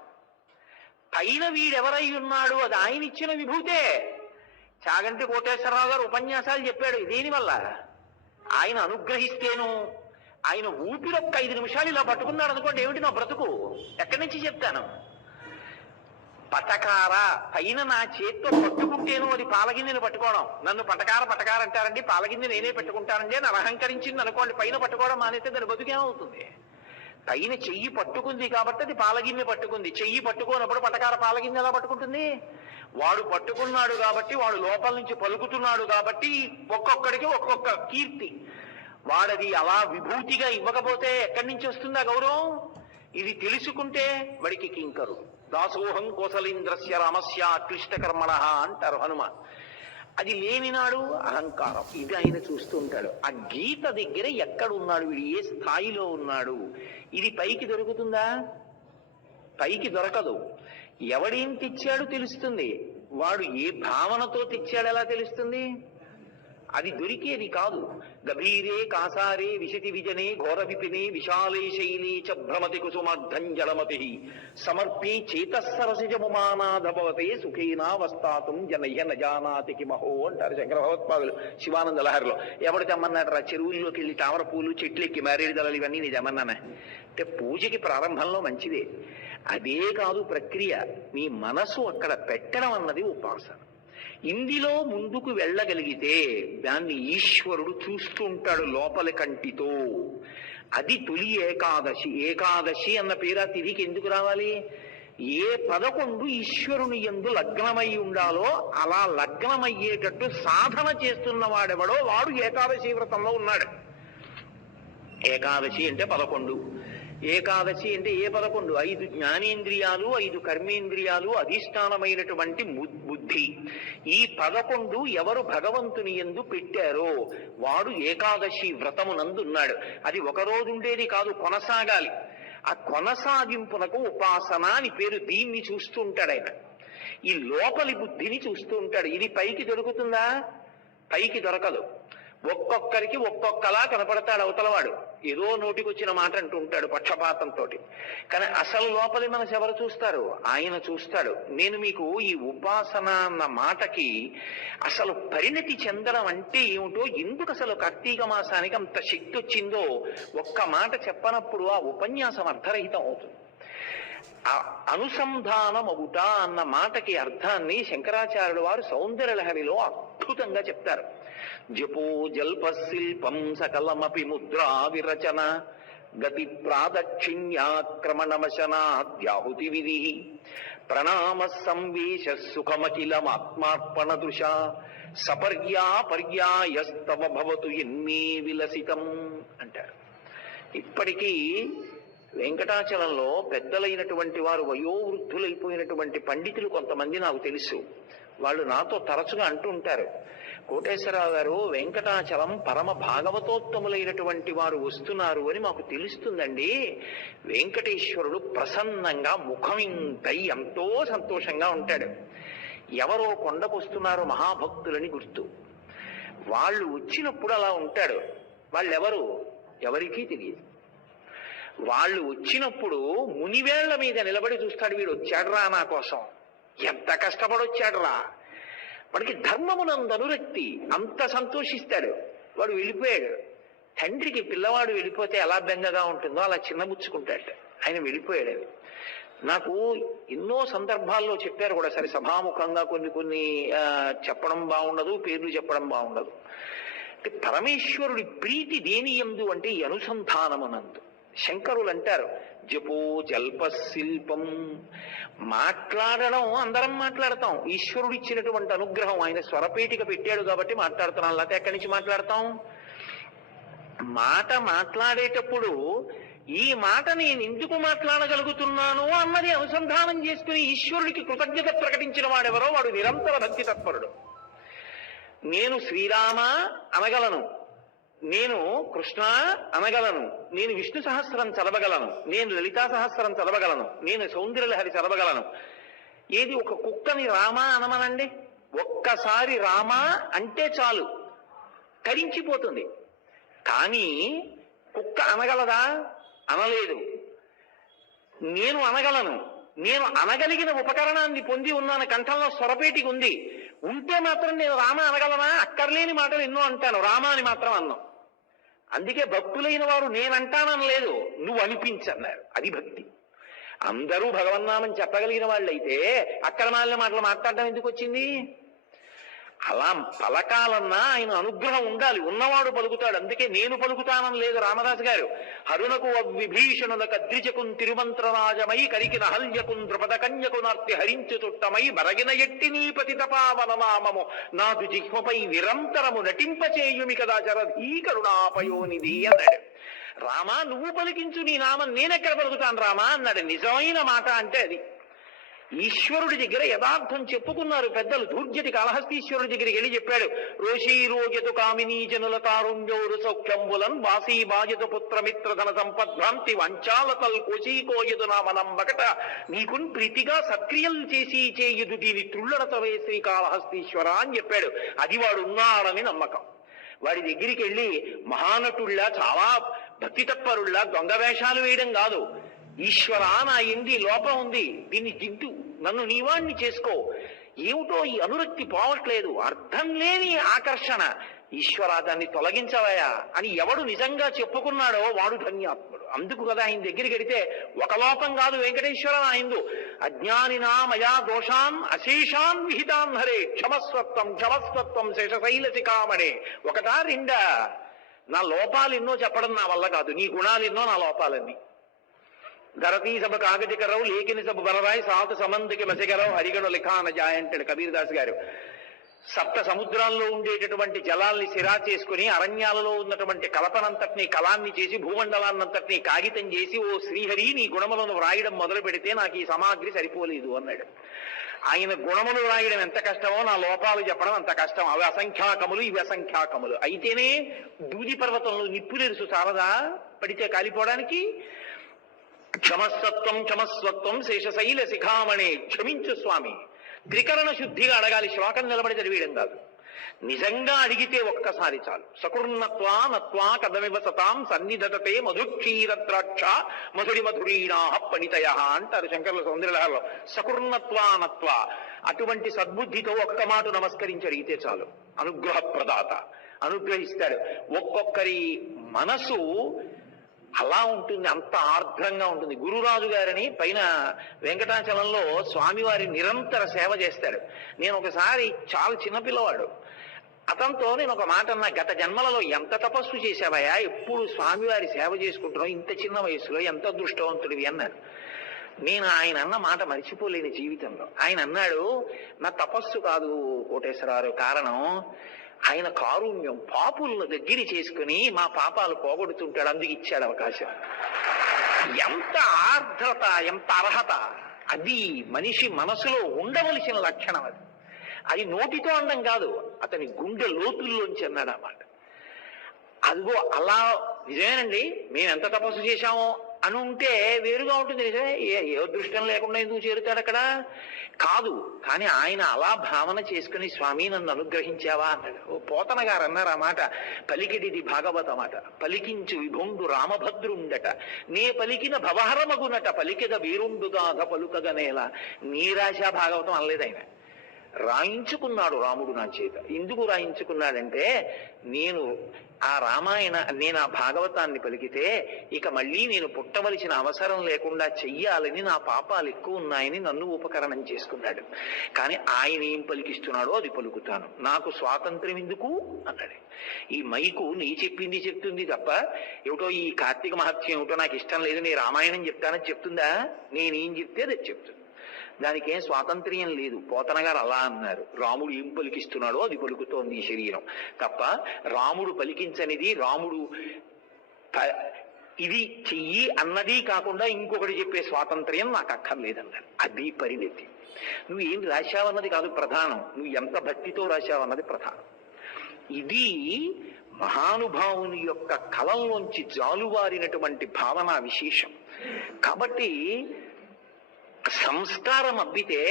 పైన వీడెవరై ఉన్నాడు అది ఆయన ఇచ్చిన విభూతే. చాగంటి కోటేశ్వరరావు గారు ఉపన్యాసాలు చెప్పాడు. దేనివల్ల? ఆయన అనుగ్రహిస్తేను. ఆయన ఊపిరొక్క 5 నిమిషాలు ఇలా పట్టుకున్నాడు అనుకోండి, ఏమిటి నా బ్రతుకు? ఎక్కడి నుంచి చెప్తాను? పటకార పైన నా చేత్తో పట్టుకుంటేను అది పాలగిన్నెను పట్టుకోవడం. నన్ను పటకార అంటారండి, పాలగిన్నె నేనే పెట్టుకుంటానండి అని అహంకరించింది అనుకోండి, పైన పట్టుకోవడం మానేస్తే దాని బతుకేమవుతుంది? పైన చెయ్యి పట్టుకుంది కాబట్టి అది పాలగిన్నె పట్టుకుంది. చెయ్యి పట్టుకోనప్పుడు పటకార పాలగిన్నె ఎలా పట్టుకుంటుంది? వాడు పట్టుకున్నాడు కాబట్టి, వాడు లోపల నుంచి పలుకుతున్నాడు కాబట్టి ఒక్కొక్కడికి ఒక్కొక్క కీర్తి. వాడది అలా విభూతిగా ఇవ్వకపోతే ఎక్కడి నుంచి వస్తుందా గౌరవం? ఇది తెలుసుకుంటే వాడికి కింకరు. దాసోహం కోసలేంద్రస్య రామస్య క్లిష్టకర్మణ అంటారు హనుమ. అది లేనినాడు అహంకారం. ఇది ఆయన చూస్తూ ఉంటాడు. ఆ గీత దగ్గర ఎక్కడున్నాడు వీడు, ఏ స్థాయిలో ఉన్నాడు, ఇది పైకి దొరుకుతుందా? పైకి దొరకదు. ఎవడేం తెచ్చాడు తెలుస్తుంది, వాడు ఏ భావనతో తెచ్చాడు ఎలా తెలుస్తుంది? అది దొరికేది కాదు. గభీరే కాసారే విశతి విజనే ఘోర విపినే విశాలే శైలీ చ భ్రమతి కుసుమార్ధంజలమతి సమర్పి చేతస్సరసిజముమానాధభవతే సుఖేనావస్థాతుం జనయ్య నజానాతి కిమహో అంటారు శంకర భగవత్పాదులు శివానంద లహరిలో. ఎవడు తెమ్మన్నాడు రా? చెరువుల్లోకి వెళ్ళి తామర పూలు, చెట్లు ఎక్కి మారేడు దళాలు ఇవన్నీ నేను తెమ్మన్నానే అంటే పూజకి ప్రారంభంలో మంచిదే. అదే కాదు ప్రక్రియ. మీ మనసు అక్కడ పెట్టడం అన్నది ఉపాసన. ఇందులో ముందుకు వెళ్ళగలిగితే దాన్ని ఈశ్వరుడు చూస్తుంటాడు లోపలి కంటితో. అది తొలి ఏకాదశి. ఏకాదశి అన్న పేరు తిరిగి ఎందుకు రావాలి? ఏ 11 ఈశ్వరుని యందు లగ్నమై ఉండాలో అలా లగ్నమయ్యేటట్టు సాధన చేస్తున్న వాడెవడో వాడు ఏకాదశి వ్రతంలో ఉన్నాడు. ఏకాదశి అంటే 11. ఏకాదశి అంటే ఏ 11? 5 జ్ఞానేంద్రియాలు, 5 కర్మేంద్రియాలు, అధిష్టానమైనటువంటి బుద్ధి. ఈ 11 ఎవరు భగవంతుని యందు పెట్టారో వాడు ఏకాదశి వ్రతమునందున్నాడు. అది ఒక రోజు ఉండేది కాదు, కొనసాగాలి. ఆ కొనసాగింపునకు ఉపాసన అని పేరు. దీన్ని చూస్తూ ఉంటాడు ఆయన. ఈ లోపలి బుద్ధిని చూస్తూ ఉంటాడు. ఇది పైకి దొరుకుతుందా? పైకి దొరకదు. ఒక్కొక్కరికి ఒక్కొక్కలా కనపడతాడు అవతలవాడు. ఏదో నోటికొచ్చిన మాట అంటూ ఉంటాడు పక్షపాతంతో. కానీ అసలు లోపలి మనసు ఎవరు చూస్తారు? ఆయన చూస్తాడు. నేను మీకు ఈ ఉపాసన అన్న మాటకి అసలు పరిణతి చెందడం అంటే ఏమిటో, ఎందుకు అసలు కార్తీక మాసానికి అంత శక్తి వచ్చిందో ఒక్క మాట చెప్పనప్పుడు ఆ ఉపన్యాసం అర్థరహితం అవుతుంది. అనుసంధానమగుట అన్న మాటకి అర్థాన్ని శంకరాచార్యుల వారు సౌందర్యలహరిలో అద్భుతంగా చెప్తారు. జపో జల్పశిల్పం సకలమపి ముద్రా విరచన గతి ప్రాదక్షిణ్యాక్రమణమశనాద్యాహుతి విధి ప్రణామ సంవేశ సుఖమఖిలమాత్మార్పణ దృశ సపర్యా పర్యాయస్తవ భవతు ఎన్మే విలసితం అంటారు. ఇప్పటికీ వెంకటాచలంలో పెద్దలైనటువంటి వారు, వయోవృద్ధులైపోయినటువంటి పండితులు కొంతమంది నాకు తెలుసు. వాళ్ళు నాతో తరచుగా అంటూ ఉంటారు, కోటేశ్వరరావు గారు, వెంకటాచలం పరమ భాగవతోత్తములైనటువంటి వారు వస్తున్నారు అని మాకు తెలుస్తుందండి. వెంకటేశ్వరుడు ప్రసన్నంగా ముఖం ఇంతై ఎంతో సంతోషంగా ఉంటాడు. ఎవరో కొండకు వస్తున్నారు మహాభక్తులని గుర్తు. వాళ్ళు వచ్చినప్పుడు అలా ఉంటాడు. వాళ్ళెవరు ఎవరికీ తెలియదు. వాళ్ళు వచ్చినప్పుడు మునివేళ్ల మీద నిలబడి చూస్తాడు. వీడు వచ్చాడురా నా కోసం, ఎంత కష్టపడొచ్చాడురా. వాడికి ధర్మమునందు అనురక్తి, అంత సంతోషిస్తాడు. వాడు వెళ్ళిపోయాడు. తండ్రికి పిల్లవాడు వెళ్ళిపోతే ఎలా బెంగగా ఉంటుందో అలా చిన్నబుచ్చుకుంటాడు. ఆయన వెళ్ళిపోయాడు. నాకు ఎన్నో సందర్భాల్లో చెప్పారు కూడా. సరే, సభాముఖంగా కొన్ని చెప్పడం బాగుండదు, పేర్లు చెప్పడం బాగుండదు. పరమేశ్వరుడి ప్రీతి దేని యందు అంటే ఈ అనుసంధానమునందు. శంకరులు అంటారు, జపో జల్పశిల్పం. మాట్లాడడం అందరం మాట్లాడతాం. ఈశ్వరుడు ఇచ్చినటువంటి అనుగ్రహం. ఆయన స్వరపేటిక పెట్టాడు కాబట్టి మాట్లాడుతున్నాం, లేకపోతే ఎక్కడి నుంచి మాట్లాడతాం? మాట మాట్లాడేటప్పుడు ఈ మాట నేను ఎందుకు మాట్లాడగలుగుతున్నాను అన్నది అనుసంధానం చేసుకుని ఈశ్వరుడికి కృతజ్ఞత ప్రకటించిన వాడెవరో వాడు నిరంతర భక్తి తత్పరుడు. నేను శ్రీరామ అనగలను, నేను కృష్ణ అనగలను, నేను విష్ణు సహస్రం చదవగలను, నేను లలితా సహస్రం చదవగలను, నేను సౌందర్యలహరి చదవగలను. ఏది ఒక కుక్కని రామ అనమనండి, ఒక్కసారి రామ అంటే చాలు, కరించిపోతుంది. కానీ కుక్క అనగలదా? అనలేదు. నేను అనగలను. నేను అనగలిగిన ఉపకరణాన్ని పొంది ఉన్నాను. కంఠంలో స్వరపేటికి ఉంది. ఉంటే మాత్రం నేను రామ అనగలనా? అక్కర్లేని మాటలు ఎన్నో అంటాను, రామ అని మాత్రం అన్నాం. అందుకే భక్తులైన వారు నేనంటానలేదు, నువ్వు అనిపించన్నారు. అది భక్తి. అందరూ భగవన్నామం చెప్పగలిగిన వాళ్ళైతే అక్రమాల మాటలు మాట్లాడడం ఎందుకు వచ్చింది? అలా పలకాలన్నా ఆయన అనుగ్రహం ఉండాలి. ఉన్నవాడు పలుకుతాడు. అందుకే నేను పలుకుతానని లేదు రామదాసు గారు. హరునకు విభీషణులకు అద్రిజకున్ తిరుమంత్రరాజమై కరికి నహల్యకున్ ద్రుపద కన్యకు నార్తి హరించు చుట్టమై బరగిన ఎట్టి నీ పతితపావన నామము నాదు జిహ్మపై నిరంతరము నటింపచేయుమి కదా జరధీ కరుణాపయోనిధి అన్నాడు. రామా నువ్వు పలికించు నీ నామం నేనెక్కడ పలుకుతాను రామా అన్నాడు. నిజమైన మాట అంటే అది. ఈశ్వరుడి దగ్గర యథార్థం చెప్పుకున్నారు పెద్దలు. ధూర్జటి కాళహస్తీశ్వరుడి దగ్గరికి వెళ్ళి చెప్పాడు, రోషీ రోజతు కామినీ జనుల తారుణ్యోరు సౌఖ్యంబులన్ వాసీ బాజతు పుత్రమిత్ర ధన సంపద్భ్రాంతి వంచాలతల్ కోశీకోయదు నా మనం బకట నీకున్ ప్రీతిగా సక్రియలు చేసి చేయుదు దీని త్రుళ్ళడతవే శ్రీకాళహస్తీశ్వర అని చెప్పాడు. అది వాడు ఉన్నాడని నమ్మకం. వాడి దగ్గరికి వెళ్ళి మహానటుళ్ళ చాలా భక్తి తత్పరుళ్ళ దొంగ వేషాలు వేయడం కాదు. ఈశ్వరా నా ఎంది లోపం ఉంది, దీన్ని దిద్దు, నన్ను నీవాణ్ణి చేసుకో. ఏమిటో ఈ అనురక్తి పోవట్లేదు, అర్థం లేని ఆకర్షణ, ఈశ్వరా దాన్ని తొలగించవయా అని ఎవడు నిజంగా చెప్పుకున్నాడో వాడు ధన్యాత్ముడు. అందుకు కదా ఆయన దగ్గరికి వెడితే ఒక లోపం కాదు వెంకటేశ్వర ఆయనదు. అజ్ఞానినా మయా దోషాన్ అశేషాన్ విహితాన్ హరే క్షమస్వత్వం క్షమస్వత్వం శేషశైల శిఖామణే. ఒకటా రెండా? నా లోపాలు ఎన్నో చెప్పడం నా వల్ల కాదు, నీ గుణాలు ఎన్నో నా లోపాలన్నీ. ధరతీ సభ కాగజకరవు లేఖిని సభ బలరాయి సాతు సమందికి మసిగరవు హరిగణు లిఖాన జాయ అంటాడు కబీర్దాస్ గారు. సప్త సముద్రాల్లో ఉండేటటువంటి జలాల్ని సిరా చేసుకుని అరణ్యాలలో ఉన్నటువంటి కలపనంతటినీ కళాన్ని చేసి భూమండలాన్నంతటినీ కాగితం చేసి ఓ శ్రీహరి నీ గుణములను వ్రాయడం మొదలు పెడితే నాకు ఈ సామాగ్రి సరిపోలేదు అన్నాడు. ఆయన గుణములు వ్రాయడం ఎంత కష్టమో నా లోపాలు చెప్పడం అంత కష్టం. అవి అసంఖ్యాకములు ఇవి అసంఖ్యాకములు. అయితేనే దూది పర్వతంలో నిప్పు నెరుసు చాలదా పడితే కాలిపోవడానికి? క్షమస్వత్వం క్షమస్వత్వం శేషశైల శిఖామణే. క్షమించు స్వామి. త్రికరణ శుద్ధిగా అడగాలి, శ్లోకం నిలబడి చదివేయడం కాదు. నిజంగా అడిగితే ఒక్కసారి చాలు. సకుర్ణత్వా నత్వా కదమివ సతాం సన్నిధతే మధుక్షీరద్రాక్ష మధురి మధురీణా పణితయ అంటారు శంకరుల సౌందర్యలహరిలో. సకుర్ణత్వా నత్వా, అటువంటి సద్బుద్ధితో ఒక్క మాట నమస్కరించి అడిగితే చాలు. అనుగ్రహ ప్రదాత అనుగ్రహిస్తాడు. ఒక్కొక్కరి మనసు అలా ఉంటుంది, అంత ఆర్ద్రంగా ఉంటుంది. గురురాజు గారిని పైన వెంకటాచలంలో స్వామివారి నిరంతర సేవ చేస్తాడు. నేను ఒకసారి చాలా చిన్నపిల్లవాడు, అతనితో నేను ఒక మాట అన్నా, గత జన్మలలో ఎంత తపస్సు చేశావయ్యా, ఎప్పుడు స్వామివారి సేవ చేసుకుంటున్నావు, ఇంత చిన్న వయసులో ఎంత అదృష్టవంతుడివి అన్నాడు. నేను ఆయన అన్న మాట మర్చిపోలేని జీవితంలో. ఆయన అన్నాడు, నా తపస్సు కాదు కోటేశ్వరరావు, కారణం ఆయన కారుణ్యం. పాపులను దగ్గర చేసుకుని మా పాపాలు పోగొడుతుంటాడు, అందుకు ఇచ్చాడు అవకాశం. ఎంత ఆర్ద్రత, ఎంత అర్హత! అది మనిషి మనసులో ఉండవలసిన లక్షణం. అది నోటితో అనడం కాదు, అతని గుండె లోతుల్లోంచి అన్నాడు అన్నమాట. అదిగో అలా నిజమేనండి, మేము ఎంత తపస్సు చేశామో అని ఉంటే వేరుగా ఉంటుంది. నిజమే, ఏ అదృష్టం లేకుండా ఎందుకు చేరుతాడు అక్కడ? కాదు, కానీ ఆయన అలా భావన చేసుకుని స్వామి నన్ను అనుగ్రహించావా అన్నాడు. ఓ పోతన గారు అన్నారు ఆ మాట, పలికిడిది భాగవత మాట. పలికించు విభుండు రామభద్రుండట నే పలికిన భవహరమగునట పలికిద వీరుండుగాధ పలుకగనేలా. నీరాశ భాగవతం అనలేదు ఆయన, రాయించుకున్నాడు రాముడు నా చేత. ఎందుకు రాయించుకున్నాడంటే, నేను ఆ భాగవతాన్ని పలికితే ఇక మళ్ళీ నేను పుట్టవలసిన అవసరం లేకుండా చెయ్యాలని, నా పాపాలు ఎక్కువ ఉన్నాయని నన్ను ఉపకరణం చేసుకున్నాడు. కానీ ఆయన ఏం పలికిస్తున్నాడో అది పలుకుతాను, నాకు స్వాతంత్ర్యం ఎందుకు అన్నాడు. ఈ మైకు నీ చెప్పింది చెప్తుంది తప్ప, ఏమిటో ఈ కార్తీక మహత్యం ఏమిటో నాకు ఇష్టం లేదు, నీ రామాయణం చెప్తానని చెప్తుందా? నేనేం చెప్తే అది చెప్తుంది, దానికేం స్వాతంత్ర్యం లేదు. పోతన గారు అలా అన్నారు. రాముడు ఏం పలికిస్తున్నాడో అది పలుకుతోంది ఈ శరీరం తప్ప, రాముడు పలికించనిది, రాముడు ఇది చెయ్యి అన్నది కాకుండా ఇంకొకటి చెప్పే స్వాతంత్ర్యం నాకు అక్కర్లేదన్నారు. అది పరిణతి. నువ్వు ఏం రాశావన్నది కాదు ప్రధానం, నువ్వు ఎంత భక్తితో రాశావన్నది ప్రధానం. ఇది మహానుభావుని యొక్క కలంలోంచి జాలువారినటువంటి భావన విశేషం. కాబట్టి సంస్కారం అబ్బితే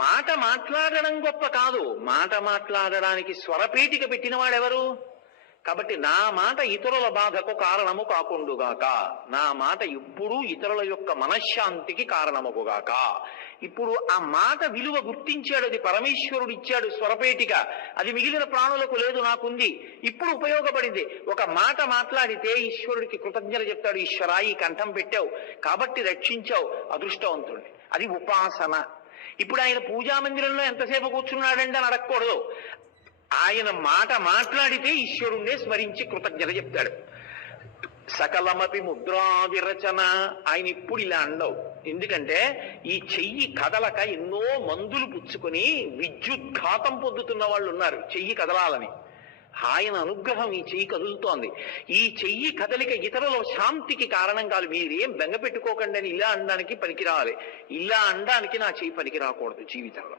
మాట మాట్లాడడం గొప్ప కాదు, మాట మాట్లాడడానికి స్వరపేటిక పెట్టిన వాడెవరు? కాబట్టి నా మాట ఇతరుల బాధకు కారణము కాకుండుగాక, నా మాట ఎప్పుడూ ఇతరుల యొక్క మనశ్శాంతికి కారణముగాక. ఇప్పుడు ఆ మాట విలువ గుర్తించాడు, అది పరమేశ్వరుడు ఇచ్చాడు స్వరపేటిక, అది మిగిలిన ప్రాణులకు లేదు, నాకుంది, ఇప్పుడు ఉపయోగపడింది. ఒక మాట మాట్లాడితే ఈశ్వరుడికి కృతజ్ఞత చెప్తాడు, ఈశ్వరా ఈ కంఠం పెట్టావు కాబట్టి రక్షించావు, అదృష్టవంతుడిని. అది ఉపాసన. ఇప్పుడు ఆయన పూజా మందిరంలో ఎంతసేపు కూర్చున్నాడంటే అని అడగకూడదు, ఆయన మాట మాట్లాడితే ఈశ్వరుణ్ణే స్మరించి కృతజ్ఞత చెప్తాడు. సకలమపి ముద్రా విరచన, ఆయన ఇప్పుడు ఇలా అండవు. ఎందుకంటే ఈ చెయ్యి కదలక ఎన్నో మందులు పుచ్చుకొని విద్యుద్ఘాతం పొందుతున్న వాళ్ళు ఉన్నారు చెయ్యి కదలాలని. ఆయన అనుగ్రహం ఈ చెయ్యి కదులుతోంది. ఈ చెయ్యి కదలిక ఇతరుల శాంతికి కారణం కాదు. మీరేం బెంగ పెట్టుకోకండి అని ఇలా అనడానికి పనికి రావాలి. ఇలా అనడానికి నా చెయ్యి పనికి రాకూడదు జీవితంలో.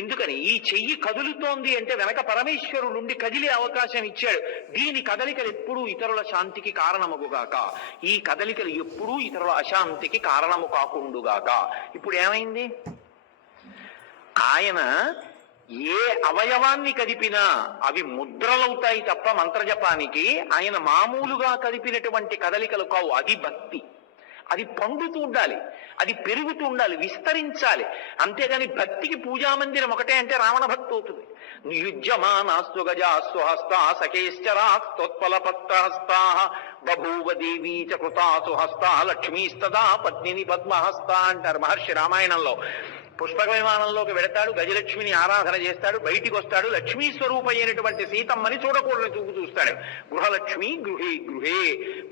ఎందుకని ఈ చెయ్యి కదులుతోంది అంటే వెనక పరమేశ్వరుడు నుండి కదిలే అవకాశం ఇచ్చాడు. దీని కదలికలు ఎప్పుడూ ఇతరుల శాంతికి కారణమగుగాక, ఈ కదలికలు ఎప్పుడూ ఇతరుల అశాంతికి కారణము కాకుండుగాక. ఇప్పుడు ఏమైంది? ఆయన ఏ అవయవాన్ని కదిపినా అవి ముద్రలవుతాయి తప్ప మంత్రజపానికి ఆయన మామూలుగా కదిపినటువంటి కదలికలు కావు. అది భక్తి. అది పండుతూ ఉండాలి, అది పెరుగుతూ ఉండాలి, విస్తరించాలి. అంతేగాని భక్తికి పూజామందిరం ఒకటే అంటే రావణ భక్తి అవుతుంది. యుజ్యమానాస్తు గజాస్తు హస్తా సఖేశ్చరాస్తోత్పలపత్రహస్తా బభూవ దేవీ చ కృతాసు హస్తా లక్ష్మీస్తదా పత్నిని పద్మహస్త అంటారు మహర్షి రామాయణంలో. పుష్పక విమానంలోకి వెడతాడు, గజలక్ష్మిని ఆరాధన చేస్తాడు, బయటికి వస్తాడు, లక్ష్మీ స్వరూప అయినటువంటి సీతమ్మని చూడకూడని చూపు చూస్తాడు. గృహలక్ష్మి గృహే గృహే.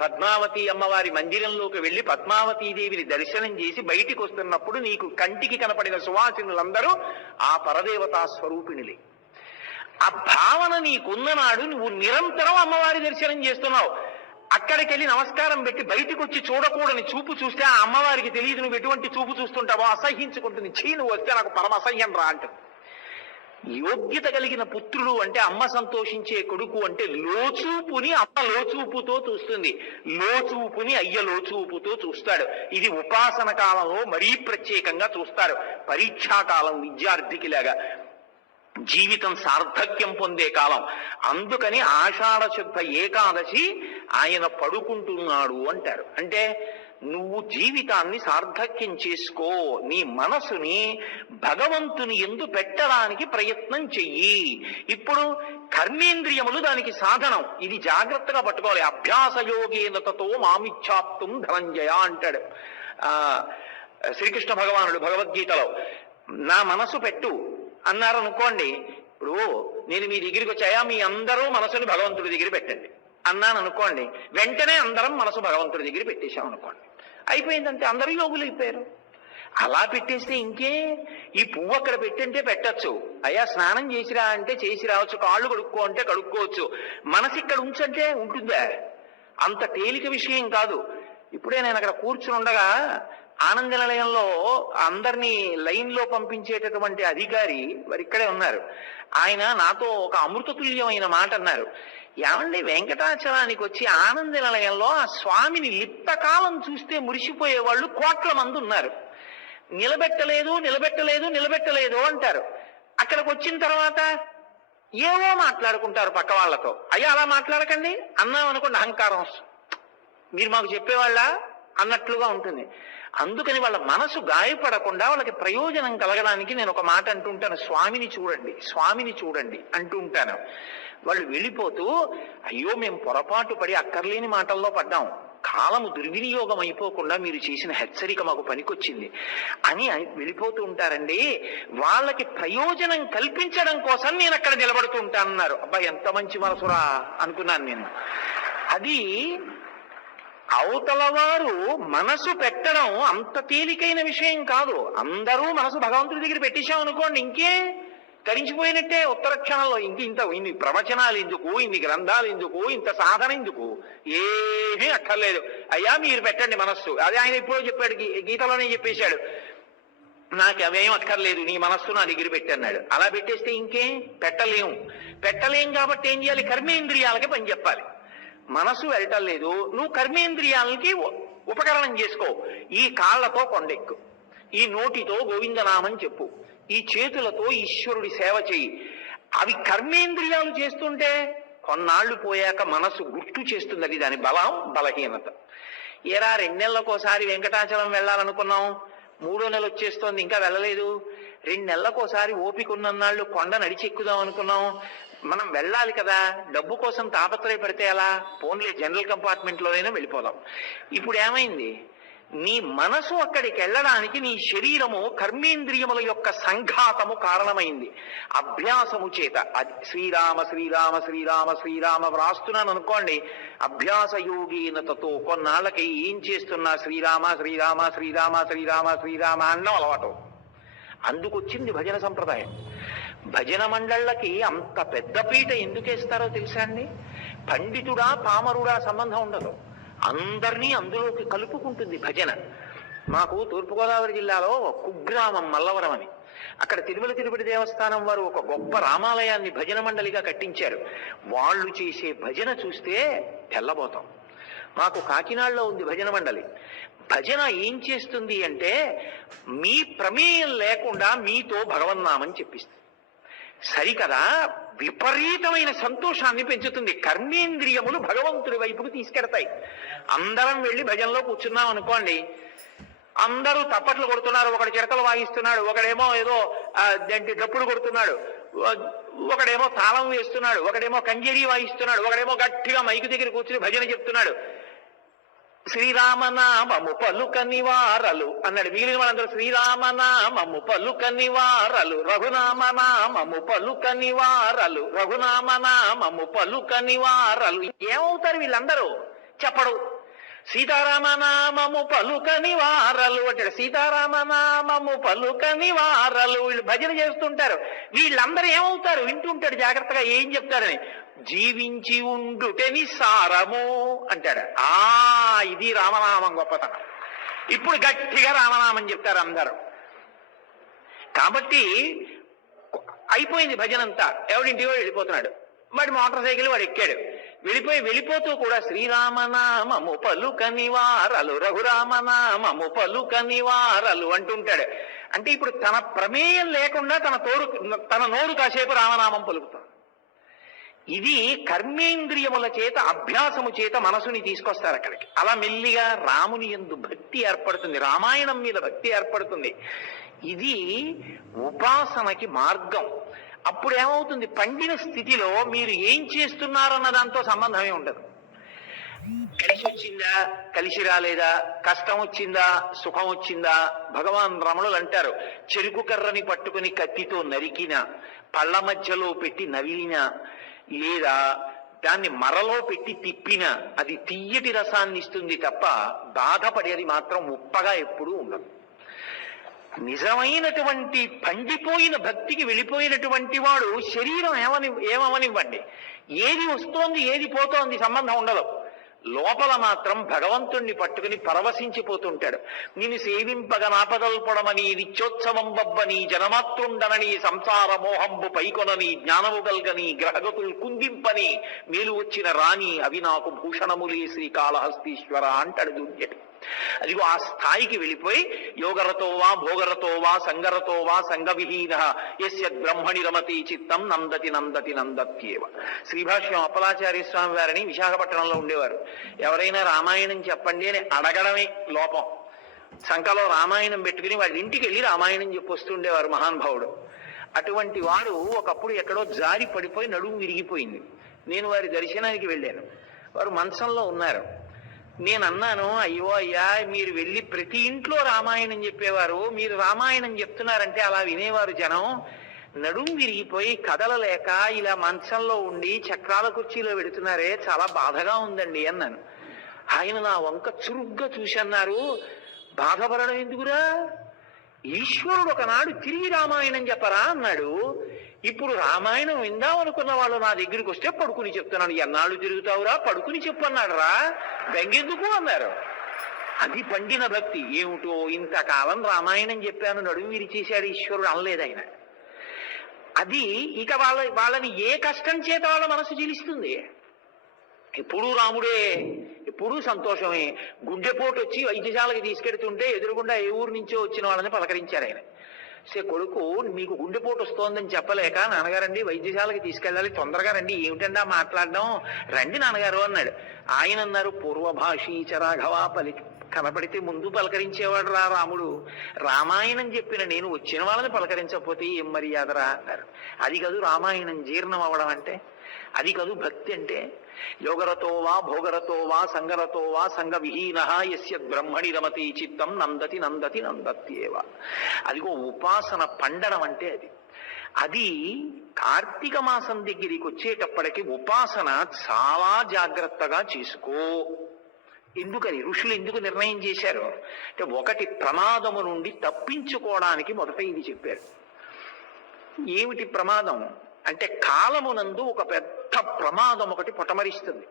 పద్మావతి అమ్మవారి మందిరంలోకి వెళ్లి పద్మావతీదేవిని దర్శనం చేసి బయటికి వస్తున్నప్పుడు నీకు కంటికి కనపడిన సువాసినులందరూ ఆ పరదేవతా స్వరూపిణులే. ఆ భావన నీకున్ననాడు నువ్వు నిరంతరం అమ్మవారి దర్శనం చేస్తున్నావు. అక్కడికి వెళ్ళి నమస్కారం పెట్టి బయటికి వచ్చి చూడకూడని చూపు చూస్తే ఆ అమ్మవారికి తెలియదు నువ్వు ఎటువంటి చూపు చూస్తుంటావో, అసహ్యించుకుంటుంది. చీ నువ్వు వస్తే నాకు పరమ అసహ్యం రా అంటుంది. యోగ్యత కలిగిన పుత్రుడు అంటే అమ్మ సంతోషించే కొడుకు అంటే లోచూపుని అమ్మ లోచూపుతో చూస్తుంది, లోచూపుని అయ్య లోచూపుతో చూస్తాడు. ఇది ఉపాసన కాలంలో మరీ ప్రత్యేకంగా చూస్తారు. పరీక్షాకాలం విద్యార్థికి లాగా జీవితం సార్థక్యం పొందే కాలం. అందుకని ఆషాఢ శుద్ధ ఏకాదశి ఆయన పడుకుంటున్నాడు అంటారు. అంటే నువ్వు జీవితాన్ని సార్థక్యం చేసుకో, నీ మనసుని భగవంతుని యందు పెట్టడానికి ప్రయత్నం చెయ్యి. ఇప్పుడు కర్మేంద్రియములు దానికి సాధనం. ఇది జాగ్రత్తగా పట్టుకోవాలి. అభ్యాసయోగేనతతో మామిచ్ఛాప్తుం ధనంజయ అంటాడు శ్రీకృష్ణ భగవానుడు భగవద్గీతలో. నా మనసు పెట్టు అన్నారు అనుకోండి. ఇప్పుడు నేను మీ దగ్గరికి వచ్చాయా మీ అందరూ మనసుని భగవంతుడి దగ్గర పెట్టండి అన్నాను అనుకోండి, వెంటనే అందరం మనసు భగవంతుడి దగ్గర పెట్టేశాం అనుకోండి, అయిపోయిందంటే అందరూ యోగులు అయిపోయారు. అలా పెట్టేస్తే ఇంకే. ఈ పువ్వు అక్కడ పెట్టంటే పెట్టచ్చు, అయ్యా స్నానం చేసిరా అంటే చేసి రావచ్చు, కాళ్ళు కడుక్కో అంటే కడుక్కోవచ్చు. మనసు ఇక్కడ ఉంచంటే ఉంటుందా? అంత తేలిక విషయం కాదు. ఇప్పుడే నేను అక్కడ కూర్చుని ఉండగా ఆనంద నిలయంలో అందరినీ లైన్ లో పంపించేటటువంటి అధికారి వారు ఇక్కడే ఉన్నారు. ఆయన నాతో ఒక అమృతతుల్యమైన మాట అన్నారు. ఏమండి, వెంకటాచలానికి వచ్చి ఆనంద నిలయంలో ఆ స్వామిని లిప్తకాలం చూస్తే మురిసిపోయే వాళ్ళు కోట్ల మంది ఉన్నారు. నిలబెట్టలేదు నిలబెట్టలేదు నిలబెట్టలేదు అంటారు. అక్కడికి వచ్చిన తర్వాత ఏవో మాట్లాడుకుంటారు పక్క వాళ్ళతో. అయ్యా అలా మాట్లాడకండి అన్నాం అనుకోండి, అహంకారం వస్తుంది. మీరు మాకు చెప్పేవాళ్ళ అన్నట్లుగా ఉంటుంది. అందుకని వాళ్ళ మనసు గాయపడకుండా వాళ్ళకి ప్రయోజనం కలగడానికి నేను ఒక మాట అంటుంటాను, స్వామిని చూడండి స్వామిని చూడండి అంటూ ఉంటాను. వాళ్ళు వెళ్ళిపోతూ అయ్యో మేము పొరపాటు పడి అక్కర్లేని మాటల్లో పడ్డాం, కాలము దుర్వినియోగం అయిపోకుండా మీరు చేసిన హెచ్చరిక మాకు పనికొచ్చింది అని వెళ్ళిపోతూ ఉంటారండి. వాళ్ళకి ప్రయోజనం కల్పించడం కోసం నేను అక్కడ నిలబడుతూ ఉంటానన్నారు. అబ్బా ఎంత మంచి మనసురా అనుకున్నాను నేను. అది అవతల వారు మనసు పెట్టడం అంత తేలికైన విషయం కాదు. అందరూ మనసు భగవంతుడి దగ్గర పెట్టేశాం అనుకోండి, ఇంకే తరించిపోయినట్టే ఉత్తర క్షణంలో. ఇన్ని ప్రవచనాలు ఎందుకు, ఇన్ని గ్రంథాలు ఎందుకు, ఇంత సాధన ఎందుకు, ఏమీ అక్కర్లేదు. అయ్యా మీరు పెట్టండి మనస్సు. అదే ఆయన ఎప్పుడో చెప్పాడు, గీతలోనే చెప్పేశాడు, నాకు అవేం అక్కర్లేదు నీ మనస్సు నా దగ్గర పెట్టన్నాడు. అలా పెట్టేస్తే ఇంకే పెట్టలేం కాబట్టి ఏం చేయాలి? కర్మేంద్రియాలకి పని చెప్పాలి. మనసు వెళ్ళటం లేదు, నువ్వు కర్మేంద్రియాలకి ఉపకరణం చేసుకో. ఈ కాళ్లతో కొండెక్కు, ఈ నోటితో గోవిందనామని చెప్పు, ఈ చేతులతో ఈశ్వరుడి సేవ చెయ్యి. అవి కర్మేంద్రియాలు చేస్తుంటే కొన్నాళ్లు పోయాక మనసు గుర్తు చేస్తుంది. అది దాని బలం బలహీనత. ఏరా 2 నెలలకోసారి వెంకటాచలం వెళ్ళాలనుకున్నాం, 3వ నెల వచ్చేస్తోంది ఇంకా వెళ్ళలేదు. 2 నెలలకోసారి ఓపిక ఉన్నన్నాళ్ళు కొండ నడిచి ఎక్కుదాం అనుకున్నాం, మనం వెళ్ళాలి కదా, డబ్బు కోసం తాపత్రయపడితే ఎలా, ఫోన్లే జనరల్ కంపార్ట్మెంట్ లోనైనా వెళ్ళిపోదాం. ఇప్పుడు ఏమైంది? నీ మనసు అక్కడికి వెళ్ళడానికి నీ శరీరము కర్మేంద్రియముల యొక్క సంఘాతము కారణమైంది. అభ్యాసము చేత అది శ్రీరామ శ్రీరామ శ్రీరామ శ్రీరామ వ్రాస్తున్నాను అనుకోండి, అభ్యాస యోగీనతతో కొన్నాళ్ళకి ఏం చేస్తున్నా శ్రీరామ శ్రీరామ శ్రీరామ శ్రీరామ శ్రీరామ అన్నం అలవాటు. అందుకొచ్చింది భజన సంప్రదాయం. భజన మండళ్ళకి అంత పెద్ద పీట ఎందుకేస్తారో తెలుసా అండి? పండితుడా పామరుడా సంబంధం ఉండదు, అందరినీ అందులోకి కలుపుకుంటుంది భజన. మాకు తూర్పుగోదావరి జిల్లాలో కుగ్రామం మల్లవరం అని, అక్కడ తిరుమల తిరుపతి దేవస్థానం వారు ఒక గొప్ప రామాలయాన్ని భజన మండలిగా కట్టించారు. వాళ్ళు చేసే భజన చూస్తే తెల్లబోతాం. మాకు కాకినాడలో ఉంది భజన మండలి. భజన ఏం చేస్తుంది అంటే మీ ప్రమేయం లేకుండా మీతో భగవన్నామని చెప్పిస్తుంది. సరికదా, విపరీతమైన సంతోషాన్ని పెంచుతుంది. కర్మేంద్రియములు భగవంతుడి వైపుకు తీసుకెడతాయి. అందరం వెళ్ళి భజనలో కూర్చున్నాం అనుకోండి, అందరూ తప్పట్లు కొడుతున్నారు, ఒకడు చిరకలు వాయిస్తున్నాడు, ఒకడేమో ఏదో డప్పులు కొడుతున్నాడు, ఒకడేమో తాళం వేస్తున్నాడు, ఒకడేమో కంజరి వాయిస్తున్నాడు, ఒకడేమో గట్టిగా మైకు దగ్గర కూర్చుని భజన చెప్తున్నాడు. శ్రీరామనామము పలుకని వారలు అన్నాడు. మిగిలిన వాళ్ళందరూ శ్రీరామనామము పలుకని వారలు, రఘునామనామము పలుకని వారలు, రఘునామనామము పలుకని వారలు. ఏమవుతారు వీళ్ళందరూ? చెప్పడు. సీతారామనామము పలుకని వారలు అంటాడు. సీతారామనామము పలుకని వారలు. వీళ్ళు భజన చేస్తుంటారు. వీళ్ళందరూ ఏమవుతారు? వింటుంటాడు జాగ్రత్తగా ఏం చెప్తారని. జీవించి ఉండుటని సారము అంటాడు. ఇది రామనామం గొప్పతనం. ఇప్పుడు గట్టిగా రామనామం చెప్తారు అందరూ. కాబట్టి అయిపోయింది భజనంతా. ఎవడింటివో వెళ్ళిపోతున్నాడు, వాడి మోటార్ సైకిల్ వాడు ఎక్కాడు. వెళ్ళిపోతూ కూడా శ్రీరామనామము పలుకని వారలు, రఘురామనామము పలుకని వారలు అంటుంటాడు. అంటే ఇప్పుడు తన ప్రమేయం లేకుండా తన నోరు కాసేపు రామనామం పలుకుతాం. ఇది కర్మేంద్రియముల చేత, అభ్యాసము చేత మనసుని తీసుకొస్తారు అక్కడికి. అలా మెల్లిగా రాముని యందు భక్తి ఏర్పడుతుంది, రామాయణం మీద భక్తి ఏర్పడుతుంది. ఇది ఉపాసనకి మార్గం. అప్పుడు ఏమవుతుంది? పండిన స్థితిలో మీరు ఏం చేస్తున్నారన్న దాంతో సంబంధమే ఉండదు. కలిసి వచ్చిందా, కలిసి రాలేదా, కష్టం వచ్చిందా, సుఖం వచ్చిందా. భగవాన్ రమణులు అంటారు, చెరుకు కర్రని పట్టుకుని కత్తితో నరికినా, పళ్ళ మధ్యలో పెట్టి నవిలినా, లేదా దాన్ని మరలో పెట్టి తిప్పినా అది తియ్యటి రసాన్ని ఇస్తుంది తప్ప బాధపడేది మాత్రం ఉప్పగా ఎప్పుడూ ఉండదు. నిజమైనటువంటి పండిపోయిన భక్తికి వెళ్ళిపోయినటువంటి వాడు శరీరం ఏమవనివ్వండి, ఏది వస్తోంది ఏది పోతోంది సంబంధం ఉండదు. లోపల మాత్రం భగవంతుణ్ణి పట్టుకుని పరవశించిపోతుంటాడు. నిన్ను సేవింపగ నాపదల్పడమని, నిత్యోత్సవం బబ్బని, జనమాతృండనని, సంసార మోహంబు పైకొనని, జ్ఞానము గల్గని, గ్రహగతులు కుందింపని, మేలు వచ్చిన రాణి అవి నాకు భూషణములే శ్రీకాళహస్తీశ్వర అంటాడు దుర్జటి. అదిగో ఆ స్థాయికి వెళ్ళిపోయి యోగరతో వా భోగరతో వా సంగరతో వా సంగవిహీన యస్య బ్రహ్మణి రమతి చిత్తం నందతి నందతి నందత్యేవ. శ్రీభాష్యం అప్పలాచార్య స్వామి వారిని విశాఖపట్నంలో ఉండేవారు. ఎవరైనా రామాయణం చెప్పండి అని అడగడమే లోపం. సంకలో రామాయణం పెట్టుకుని వాళ్ళ ఇంటికి వెళ్ళి రామాయణం చెప్పొస్తుండేవారు మహానుభావుడు. అటువంటి వారు ఒకప్పుడు ఎక్కడో జారి పడిపోయి నడుము విరిగిపోయింది. నేను వారి దర్శనానికి వెళ్ళాను. వారు మంచంలో ఉన్నారు. నేను అన్నాను, అయ్యో అయ్యా, మీరు వెళ్ళి ప్రతి ఇంట్లో రామాయణం చెప్పేవారు, మీరు రామాయణం చెప్తున్నారంటే అలా వినేవారు జనం. నడుము విరిగిపోయి కదలలేక ఇలా మంచంలో ఉండి చక్రాల కుర్చీలో పెడుతున్నారే, చాలా బాధగా ఉందండి అన్నాను. ఆయన నా వంక చురుగ్గా చూసి అన్నారు, బాధపడడం ఎందుకురా, ఈశ్వరుడు ఒకనాడు తిరిగి రామాయణం చెప్పరా అన్నాడు. ఇప్పుడు రామాయణం విందామనుకున్న వాళ్ళు నా దగ్గరికి వస్తే పడుకుని చెప్తున్నాను. ఎన్నాళ్ళు తిరుగుతావురా, పడుకుని చెప్పన్నాడు రా, బెంగెందుకు అన్నారు. అది పండిన భక్తి. ఏమిటో ఇంతకాలం రామాయణం చెప్పాను, నడుము విరిచేశాడు ఈశ్వరుడు అనలేదు ఆయన. అది ఇక వాళ్ళని ఏ కష్టం చేత వాళ్ళ మనసు జీలిస్తుంది. ఎప్పుడూ రాముడే, ఎప్పుడూ సంతోషమే. గుండెపోటు వచ్చి వైద్యశాలకి తీసుకెడుతుంటే ఎదురుగుండా ఏ ఊరు నుంచో వచ్చిన వాళ్ళని పలకరించారు ఆయన. కొడుకు మీకు గుండెపోటు వస్తోందని చెప్పలేక, నాన్నగారండి వైద్యశాలకి తీసుకెళ్ళాలి, తొందరగా రండి, ఏమిటండా మాట్లాడడం, రండి నాన్నగారు అన్నాడు. ఆయన అన్నారు, పూర్వభాషీచ రాఘవ, కనపడితే ముందు పలకరించేవాడు రా రాముడు. రామాయణం చెప్పిన నేను వచ్చిన వాళ్ళని పలకరించకపోతే ఏం మర్యాదరా అన్నారు. అది కాదు రామాయణం జీర్ణం అవ్వడం అంటే, అది కాదు భక్తి అంటే. యోగరతో వా భోగరతో వా సంగరతో వా సంగ విహీన యస్య బ్రహ్మణి రమతి చిత్తం నందతి నందతి నందత్యేవ. అదిగో ఉపాసన పండడం అంటే అది. అది కార్తీక మాసం దగ్గరికి వచ్చేటప్పటికి ఉపాసన చాలా జాగ్రత్తగా చేసుకో. ఎందుకని ఋషులు ఎందుకు నిర్ణయం చేశారు అంటే, ఒకటి ప్రమాదము నుండి తప్పించుకోవడానికి మొదట ఇది చెప్పారు. ఏమిటి ప్రమాదం అంటే కాలమునందు ఒక పెద్ద ప్రమాదం ఒకటి పొటమరిస్తుంది.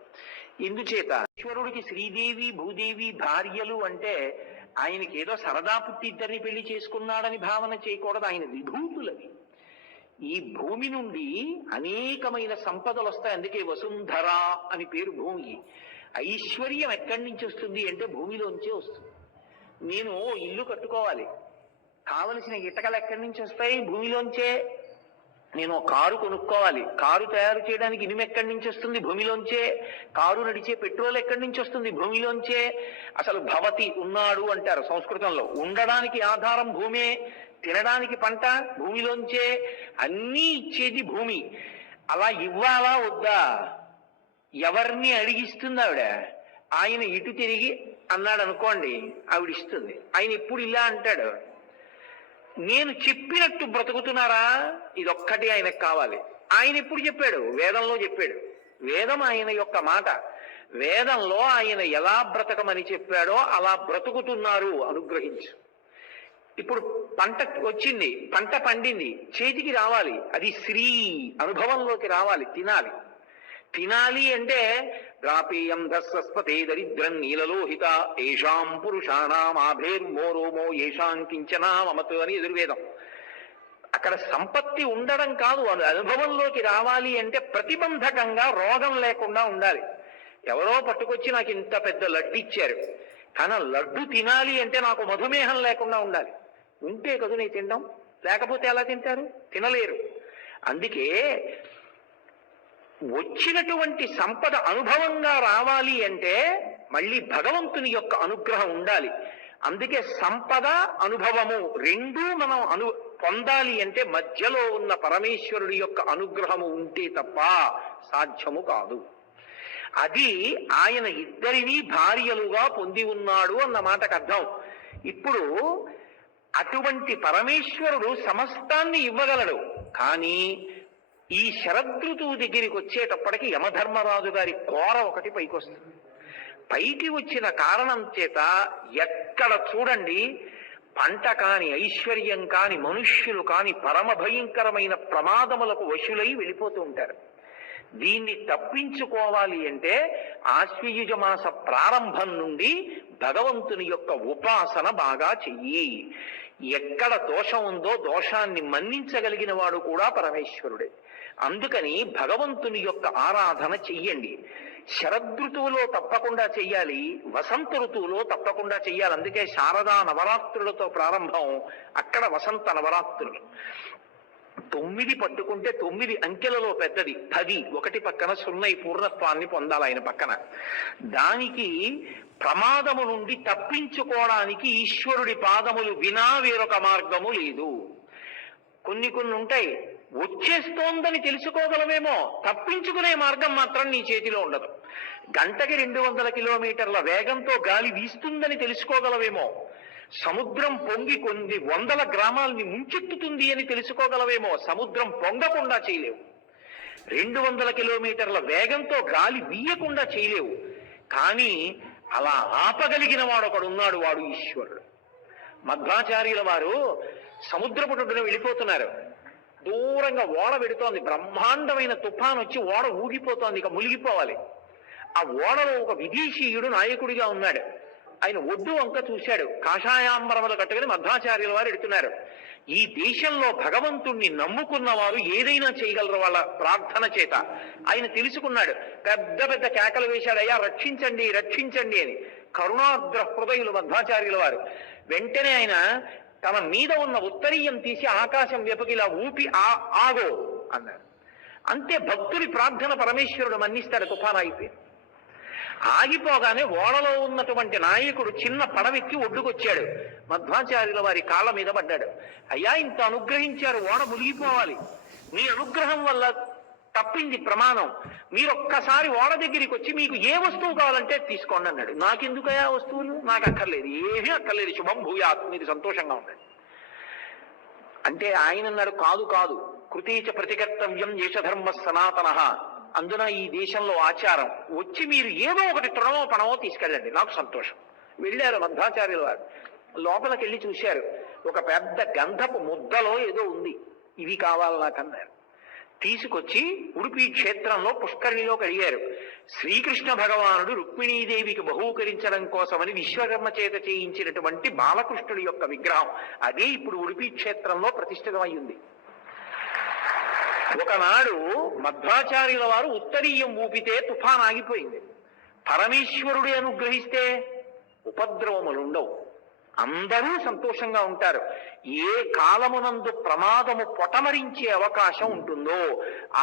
ఎందుచేత ఈశ్వరుడికి శ్రీదేవి భూదేవి భార్యలు అంటే ఆయనకి ఏదో సరదా పుట్టి ఇద్దరిని పెళ్లి చేసుకున్నాడని భావన చేయకూడదు. ఆయన విభూతులవి. ఈ భూమి నుండి అనేకమైన సంపదలు వస్తాయి. అందుకే వసుంధర అని పేరు భూమికి. ఐశ్వర్యం ఎక్కడి నుంచి వస్తుంది అంటే భూమిలోంచే వస్తుంది. నేను ఇల్లు కట్టుకోవాలి, కావలసిన ఇటకలు ఎక్కడి నుంచి వస్తాయి? భూమిలోంచే. నేను కారు కొనుక్కోవాలి, కారు తయారు చేయడానికి ఇనుము ఎక్కడి నుంచి వస్తుంది? భూమిలోంచే. కారు నడిచే పెట్రోల్ ఎక్కడి నుంచి వస్తుంది? భూమిలోంచే. అసలు భవతి ఉన్నాడు అంటారు సంస్కృతంలో. ఉండడానికి ఆధారం భూమే, తినడానికి పంట భూమిలోంచే. అన్నీ ఇచ్చేది భూమి. అలా ఇవ్వాలా వద్దా? ఎవరిని అడిగిస్తుంది ఆవిడ? ఆయన ఇటు తిరిగి అన్నాడు అనుకోండి, ఆవిడ ఇస్తుంది. ఆయన ఎప్పుడు ఇలా అంటాడు, నేను చెప్పినట్టు బ్రతుకుతున్నారా? ఇదొక్కటి ఆయనకు కావాలి. ఆయన ఎప్పుడు చెప్పాడు? వేదంలో చెప్పాడు. వేదం ఆయన యొక్క మాట. వేదంలో ఆయన ఎలా బ్రతకమని చెప్పాడో అలా బ్రతుకుతున్నారు. అనుగ్రహించు. ఇప్పుడు పంట వచ్చింది, పంట పండింది, చేతికి రావాలి. అది శ్రీ అనుభవంలోకి రావాలి. తినాలి. తినాలి అంటే రాపేయం దస్వస్పతే దరిద్రం నీలలోహిత ఏషాం పురుషాణం ఆభేర్మోరోమో ఏషాం కించనా మమతు అని ఎదుర్వేదం. అక్కడ సంపత్తి ఉండడం కాదు, అనుభవంలోకి రావాలి అంటే ప్రతిబంధకంగా రోగం లేకుండా ఉండాలి. ఎవరో పట్టుకొచ్చి నాకు ఇంత పెద్ద లడ్డు ఇచ్చారు, కానీ లడ్డు తినాలి అంటే నాకు మధుమేహం లేకుండా ఉండాలి. ఉంటే కదూ నీ తినడం, లేకపోతే ఎలా తింటారు? తినలేరు. అందుకే వచ్చినటువంటి సంపద అనుభవంగా రావాలి అంటే మళ్ళీ భగవంతుని యొక్క అనుగ్రహం ఉండాలి. అందుకే సంపద అనుభవము రెండూ మనం పొందాలి అంటే మధ్యలో ఉన్న పరమేశ్వరుడి యొక్క అనుగ్రహము ఉంటే తప్ప సాధ్యము కాదు. అది ఆయన ఇద్దరినీ భార్యలుగా పొంది ఉన్నాడు అన్న మాటకు అర్థం. ఇప్పుడు అటువంటి పరమేశ్వరుడు సమస్తాన్ని ఇవ్వగలడు. కానీ ఈ శరదృతువు దగ్గరికి వచ్చేటప్పటికి యమధర్మరాజు గారి కోర ఒకటి పైకి వస్తుంది. పైకి వచ్చిన కారణం చేత ఎక్కడ చూడండి పంట కాని, ఐశ్వర్యం కాని, మనుష్యులు కాని పరమ భయంకరమైన ప్రమాదములకు వశులై వెళ్ళిపోతూ ఉంటారు. దీన్ని తప్పించుకోవాలి అంటే ఆశ్వయుజ మాస ప్రారంభం నుండి భగవంతుని యొక్క ఉపాసన బాగా చెయ్యి. ఎక్కడ దోషం ఉందో దోషాన్ని మన్నించగలిగిన వాడు కూడా పరమేశ్వరుడే. అందుకని భగవంతుని యొక్క ఆరాధన చెయ్యండి. శరదృతువులో తప్పకుండా చెయ్యాలి, వసంత ఋతువులో తప్పకుండా చెయ్యాలి. అందుకే శారదా నవరాత్రులతో ప్రారంభం, అక్కడ వసంత నవరాత్రులు. 9 పట్టుకుంటే 9 అంకెలలో పెద్దది 10, ఒకటి పక్కన 0 పూర్ణత్వాన్ని పొందాలి ఆయన పక్కన. దానికి ప్రమాదము నుండి తప్పించుకోవడానికి ఈశ్వరుడి పాదములు వినా వేరొక మార్గము లేదు. కొన్ని ఉంటాయి, వచ్చేస్తోందని తెలుసుకోగలమేమో, తప్పించుకునే మార్గం మాత్రం నీ చేతిలో ఉండదు. గంటకి 200 కిలోమీటర్ల వేగంతో గాలి వీస్తుందని తెలుసుకోగలవేమో, సముద్రం పొంగి కొన్ని 100 గ్రామాలని ముంచెత్తుతుంది అని తెలుసుకోగలవేమో, సముద్రం పొంగకుండా చేయలేవు. 200 కిలోమీటర్ల వేగంతో గాలి వీయకుండా చేయలేవు. కానీ అలా ఆపగలిగిన వాడు ఒకడున్నాడు, వాడు ఈశ్వరుడు. మధ్వాచార్యుల వారు సముద్రపుటున వెళ్ళిపోతున్నారు. దూరంగా ఓడ పెడుతోంది, బ్రహ్మాండమైన తుఫాన్ వచ్చి ఓడ ఊగిపోతోంది, ఇక మునిగిపోవాలి. ఆ ఓడలో ఒక విదేశీయుడు నాయకుడిగా ఉన్నాడు. ఆయన ఒడ్డు వంక చూశాడు. కాషాయాంబరములు కట్టుకుని మధ్వాచార్యుల వారు ఎడుతున్నారు. ఈ దేశంలో భగవంతుణ్ణి నమ్ముకున్న వారు ఏదైనా చేయగలరు వాళ్ళ ప్రార్థన చేత. ఆయన తెలుసుకున్నాడు. పెద్ద పెద్ద కేకలు వేశాడు, అయ్యా రక్షించండి రక్షించండి అని. కరుణాద్ర హృదయులు మధ్వాచార్యుల వారు. వెంటనే ఆయన తమ మీద ఉన్న ఉత్తరీయం తీసి ఆకాశం వెపకి ఇలా ఊపి ఆగో అన్నారు. అంతే, భక్తుడి ప్రార్థన పరమేశ్వరుడు మన్నిస్తాడు. తుఫాన్ అయిపోయింది. ఆగిపోగానే ఓడలో ఉన్నటువంటి నాయకుడు చిన్న పడవెక్కి ఒడ్డుకొచ్చాడు. మధ్వాచార్యుల వారి కాళ్ళ మీద పడ్డాడు. అయ్యా, ఇంత అనుగ్రహించారు, ఓడ మునిగిపోవాలి, మీ అనుగ్రహం వల్ల తప్పింది ప్రమాణం. మీరొక్కసారి ఓడ దగ్గరికి వచ్చి మీకు ఏ వస్తువు కావాలంటే తీసుకోండి అన్నాడు. నాకెందుకయా వస్తువులు? నాకు అక్కర్లేదు, ఏమీ అక్కర్లేదు, శుభం భూయాత్, మీరు సంతోషంగా ఉండండి అంటే ఆయన అన్నాడు, కాదు కాదు, కృతీచ ప్రతికర్తవ్యం దేశధర్మ సనాతన, అందున ఈ దేశంలో ఆచారం, వచ్చి మీరు ఏదో ఒకటి తృణమో పణమో తీసుకెళ్ళండి, నాకు సంతోషం. వెళ్ళారు మధ్వాచార్యుల వారు. లోపలికి వెళ్ళి చూశారు. ఒక పెద్ద గంధపు ముద్దలో ఏదో ఉంది. ఇవి కావాలి నాకన్నారు. తీసుకొచ్చి ఉడిపి క్షేత్రంలో పుష్కరిణిలో కడిగారు. శ్రీకృష్ణ భగవానుడు రుక్మిణీదేవికి బహూకరించడం కోసమని విశ్వకర్మ చేత చేయించినటువంటి బాలకృష్ణుడి యొక్క విగ్రహం అదే ఇప్పుడు ఉడిపి క్షేత్రంలో ప్రతిష్ఠితమయ్యింది. ఒకనాడు మధ్వాచార్యుల వారు ఉత్తరీయం ఊపితే తుఫాన్ ఆగిపోయింది. పరమేశ్వరుడే అనుగ్రహిస్తే ఉపద్రవములుండవు, అందరూ సంతోషంగా ఉంటారు. ఏ కాలమునందు ప్రమాదము పొటమరించే అవకాశం ఉంటుందో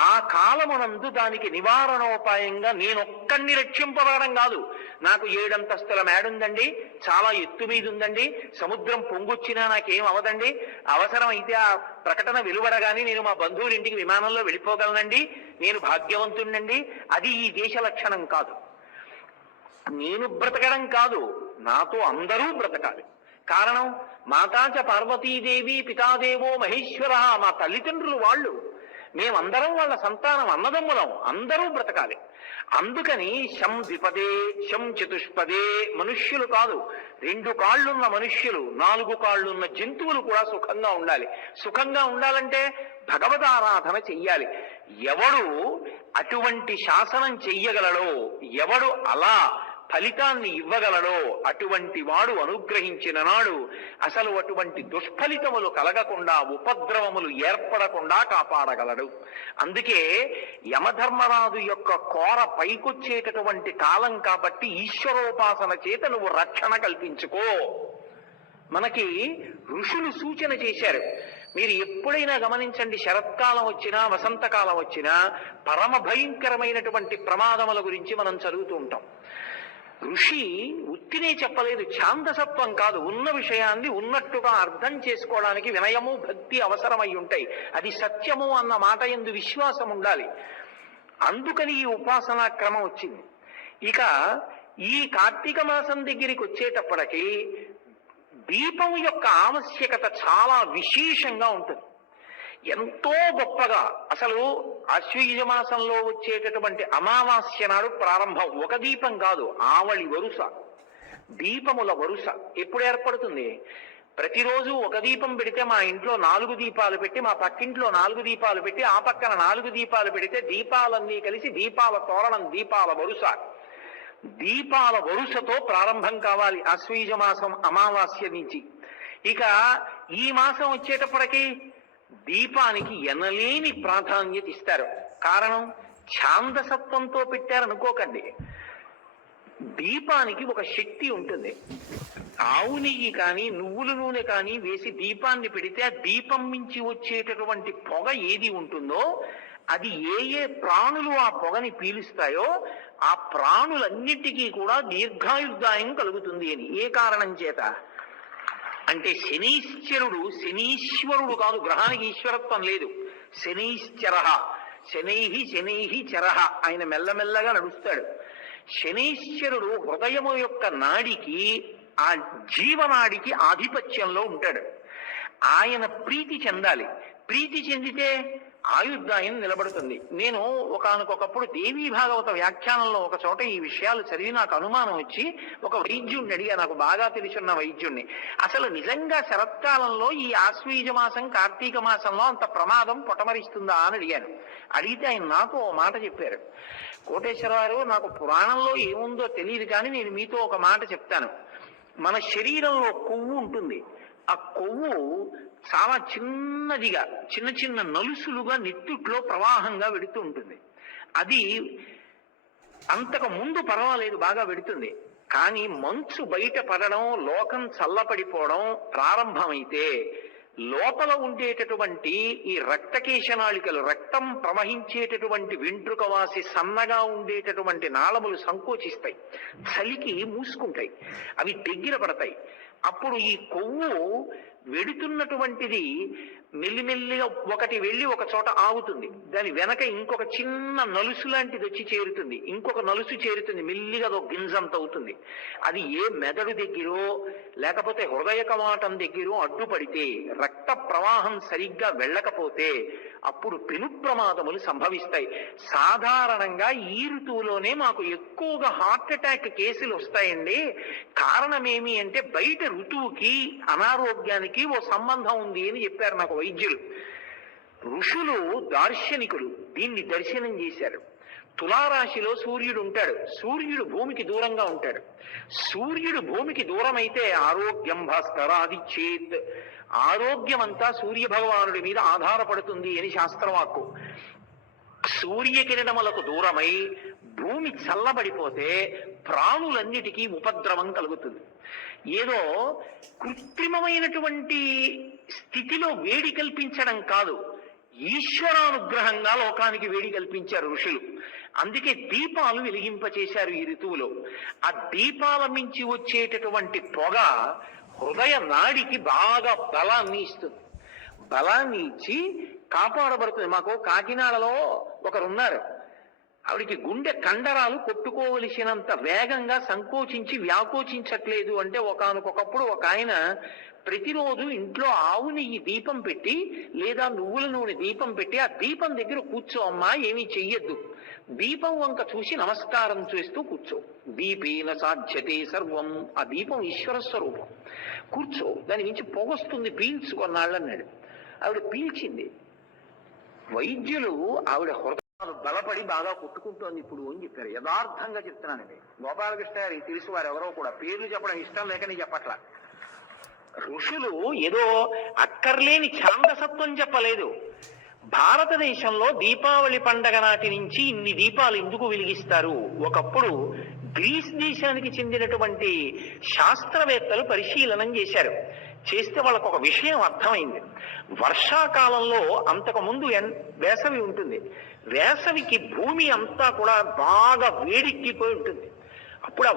ఆ కాలమునందు దానికి నివారణోపాయంగా నేనొక్కడిని రక్షింపబడడం కాదు, నాకు 7 అంతస్తుల మేడుందండి, చాలా ఎత్తు మీద ఉందండి, సముద్రం పొంగొచ్చినా నాకేం అవదండి, అవసరమైతే ఆ ప్రకటన వెలువడగానే నేను మా బంధువుల ఇంటికి విమానంలో వెళ్ళిపోగలనండి, నేను భాగ్యవంతుణ్ణండి, అది ఈ దేశ లక్షణం కాదు. నేను బ్రతకడం కాదు, నాతో అందరూ బ్రతకాలి. కారణం మాతాచ పార్వతీదేవి పితాదేవో మహేశ్వర, మా తల్లిదండ్రులు వాళ్ళు, మేమందరం వాళ్ళ సంతానం, అన్నదమ్ములం, అందరూ బ్రతకాలి. అందుకని శం ద్విపదే శం చతుష్పదే, మనుష్యులు కాదు 2 కాళ్ళున్న మనుష్యులు 4 కాళ్ళున్న జంతువులు కూడా సుఖంగా ఉండాలి. సుఖంగా ఉండాలంటే భగవదారాధన చెయ్యాలి. ఎవడు అటువంటి శాసనం చెయ్యగలడో, ఎవడు అలా ఫలితాన్ని ఇవ్వగలడో అటువంటి వాడు అనుగ్రహించిన నాడు అసలు అటువంటి దుష్ఫలితములు కలగకుండా, ఉపద్రవములు ఏర్పడకుండా కాపాడగలడు. అందుకే యమధర్మరాజు యొక్క కోర పైకొచ్చేటటువంటి కాలం కాబట్టి ఈశ్వరోపాసన చేత నువ్వు రక్షణ కల్పించుకో. మనకి ఋషులు సూచన చేశారు. మీరు ఎప్పుడైనా గమనించండి, శరత్కాలం వచ్చినా వసంతకాలం వచ్చినా పరమ భయంకరమైనటువంటి ప్రమాదముల గురించి మనం చదువుతూ ఉంటాం. ఋషి ఉత్తినే చెప్పలేదు, ఛాందసత్వం కాదు, ఉన్న విషయాన్ని ఉన్నట్టుగా అర్థం చేసుకోవడానికి వినయము భక్తి అవసరమై ఉంటాయి. అది సత్యము అన్న మాట యందు విశ్వాసం ఉండాలి. అందుకని ఈ ఉపాసనా క్రమం వచ్చింది. ఇక ఈ కార్తీక మాసం దగ్గరికి వచ్చేటప్పటికి దీపం యొక్క ఆవశ్యకత చాలా విశేషంగా ఉంటుంది. ఎంతో గొప్పగా అసలు ఆశ్వయుజ మాసంలో వచ్చేటటువంటి అమావాస్య నాడు ప్రారంభం. ఒక దీపం కాదు, ఆవళి వరుస, దీపముల వరుస ఎప్పుడు ఏర్పడుతుంది? ప్రతిరోజు ఒక దీపం పెడితే మా ఇంట్లో 4 దీపాలు పెట్టి, మా పక్కింట్లో 4 దీపాలు పెట్టి, ఆ పక్కన 4 దీపాలు పెడితే దీపాలన్నీ కలిసి దీపాల తోరణం, దీపాల వరుస. దీపాల వరుసతో ప్రారంభం కావాలి ఆశ్వయుజ మాసం అమావాస్య నుంచి. ఇక ఈ మాసం వచ్చేటప్పటికి దీపానికి ఎనలేని ప్రాధాన్యత ఇస్తారు. కారణం ఛాందసత్వంతో పెట్టారనుకోకండి, దీపానికి ఒక శక్తి ఉంటుంది. ఆవు నెయ్యి కానీ నువ్వుల నూనె కానీ వేసి దీపాన్ని పెడితే ఆ దీపం నుంచి వచ్చేటటువంటి పొగ ఏది ఉంటుందో అది ఏ ప్రాణులు ఆ పొగని పీలుస్తాయో ఆ ప్రాణులన్నిటికీ కూడా దీర్ఘాయుర్దాయం కలుగుతుంది అని. ఏ కారణం చేత అంటే శనీశ్వరుడు, శనీశ్వరుడు కాదు, గ్రహానికి ఈశ్వరత్వం లేదు. శనీశ్చర, శనైహి చరహ, ఆయన మెల్లమెల్లగా నడుస్తాడు. శనీశ్వరుడు హృదయము యొక్క నాడికి, ఆ జీవనాడికి ఆధిపత్యంలో ఉంటాడు. ఆయన ప్రీతి చెందాలి. ప్రీతి చెందితే ఆయుర్దాయం నిలబడుతుంది. నేను ఒకానొకప్పుడు దేవీ భాగవత వ్యాఖ్యానంలో ఒక చోట ఈ విషయాలు చదివి నాకు అనుమానం వచ్చి ఒక వైద్యుడిని అడిగా, నాకు బాగా తెలిసిన వైద్యుడిని, అసలు నిజంగా శరత్కాలంలో ఈ ఆశ్వీజ మాసం కార్తీక మాసంలో అంత ప్రమాదం పొటమరిస్తుందా అని అడిగాను. అడిగితే ఆయన నాకు ఓ మాట చెప్పారు. కోటేశ్వరరావు, నాకు పురాణంలో ఏముందో తెలియదు కానీ నేను మీతో ఒక మాట చెప్తాను. మన శరీరంలో కొవ్వు ఉంటుంది. ఆ కొవ్వు చాలా చిన్నదిగా, చిన్న చిన్న నలుసులుగా నెత్తుట్లో ప్రవాహంగా వెడుతూ ఉంటుంది. అది అంతకు ముందు పర్వాలేదు, బాగా వెడుతుంది. కానీ మంచు బయట పడడం, లోకం చల్లపడిపోవడం ప్రారంభమైతే లోపల ఉండేటటువంటి ఈ రక్తకేశనాళికలు, రక్తం ప్రవహించేటటువంటి వెంట్రుకవాసి సన్నగా ఉండేటటువంటి నాళములు సంకోచిస్తాయి, చలికి మూసుకుంటాయి, అవి దగ్గర పడతాయి. అప్పుడు ఈ కొవ్వు వెడుతున్నటువంటిది మెల్లిమెల్లిగా ఒకటి వెళ్ళి ఒక చోట ఆగుతుంది. దాని వెనక ఇంకొక చిన్న నలుసు లాంటిది వచ్చి చేరుతుంది, ఇంకొక నలుసు చేరుతుంది, మెల్లిగా అదొక గింజంత అవుతుంది. అది ఏ మెదడు దగ్గరో లేకపోతే హృదయ కవాటం దగ్గరో అడ్డుపడితే, రక్త ప్రవాహం సరిగ్గా వెళ్ళకపోతే అప్పుడు పెను ప్రమాదములు సంభవిస్తాయి. సాధారణంగా ఈ ఋతువులోనే మాకు ఎక్కువగా హార్ట్ అటాక్ కేసులు వస్తాయండి. కారణమేమి అంటే బయట ఋతువుకి అనారోగ్యానికి ఓ సంబంధం ఉంది అని చెప్పారు నాకు వైద్యులు. ఋషులు దార్శనికులు దీన్ని దర్శనం చేశారు. తులారాశిలో సూర్యుడు ఉంటాడు. సూర్యుడు భూమికి దూరంగా ఉంటాడు. సూర్యుడు భూమికి దూరం అయితే ఆరోగ్యం భాస్కరాది చేత్, ఆరోగ్యం అంతా సూర్య భగవానుడి మీద ఆధారపడుతుంది అని శాస్త్రవాక్కు. సూర్యకిరణములకు దూరమై భూమి చల్లబడిపోతే ప్రాణులన్నిటికీ ఉపద్రవం కలుగుతుంది. ఏదో కృత్రిమమైనటువంటి స్థితిలో వేడి కల్పించడం కాదు, ఈశ్వరానుగ్రహంగా లోకానికి వేడి కల్పించారు ఋషులు. అందుకే దీపాలు వెలిగింపచేశారు ఈ ఋతువులో. ఆ దీపాల మించి వచ్చేటటువంటి పొగ హృదయ నాడికి బాగా బలాన్ని ఇస్తుంది. బలాన్ని ఇచ్చి కాపాడబడుతుంది. మాకు కాకినాడలో ఒకరున్నారు, ఆవిడికి గుండె కండరాలు కొట్టుకోవలసినంత వేగంగా సంకోచించి వ్యాకోచించట్లేదు. అంటే ఒకానొకప్పుడు ఒక ఆయన ప్రతిరోజు ఇంట్లో ఆవు నెయ్యి దీపం పెట్టి లేదా నువ్వుల నూనె దీపం పెట్టి ఆ దీపం దగ్గర కూర్చో అమ్మా, ఏమీ చెయ్యొద్దు, దీపం వంక చూసి నమస్కారం చేస్తూ కూర్చో, దీపేన సాధ్యతే సర్వం, ఆ దీపం ఈశ్వర స్వరూపం, కూర్చో, దాని నుంచి పొగొస్తుంది, పీల్చుకొన్నాళ్ళు అన్నాడు. ఆవిడ పీల్చింది. వైద్యులు ఆవిడ హృదయాలు బలపడి బాగా కొట్టుకుంటోంది ఇప్పుడు అని చెప్పారు. యథార్థంగా చెప్తున్నానండి. గోపాలకృష్ణ గారి తెలుసు వారు ఎవరో కూడా పేర్లు చెప్పడం ఇష్టం లేకని చెప్పట్లా. ఋషులు ఏదో అక్కర్లేని ఛాందసత్వం చెప్పలేదు. భారతదేశంలో దీపావళి పండగ నాటి నుంచి ఇన్ని దీపాలు ఎందుకు వెలిగిస్తారు? ఒకప్పుడు గ్రీస్ దేశానికి చెందినటువంటి శాస్త్రవేత్తలు పరిశీలనం చేశారు. చేస్తే వాళ్ళకు ఒక విషయం అర్థమైంది. వర్షాకాలంలో అంతకు ముందు వేసవి ఉంటుంది. వేసవికి భూమి అంతా కూడా బాగా వేడెక్కిపోయి ఉంటుంది. అప్పుడు ఆ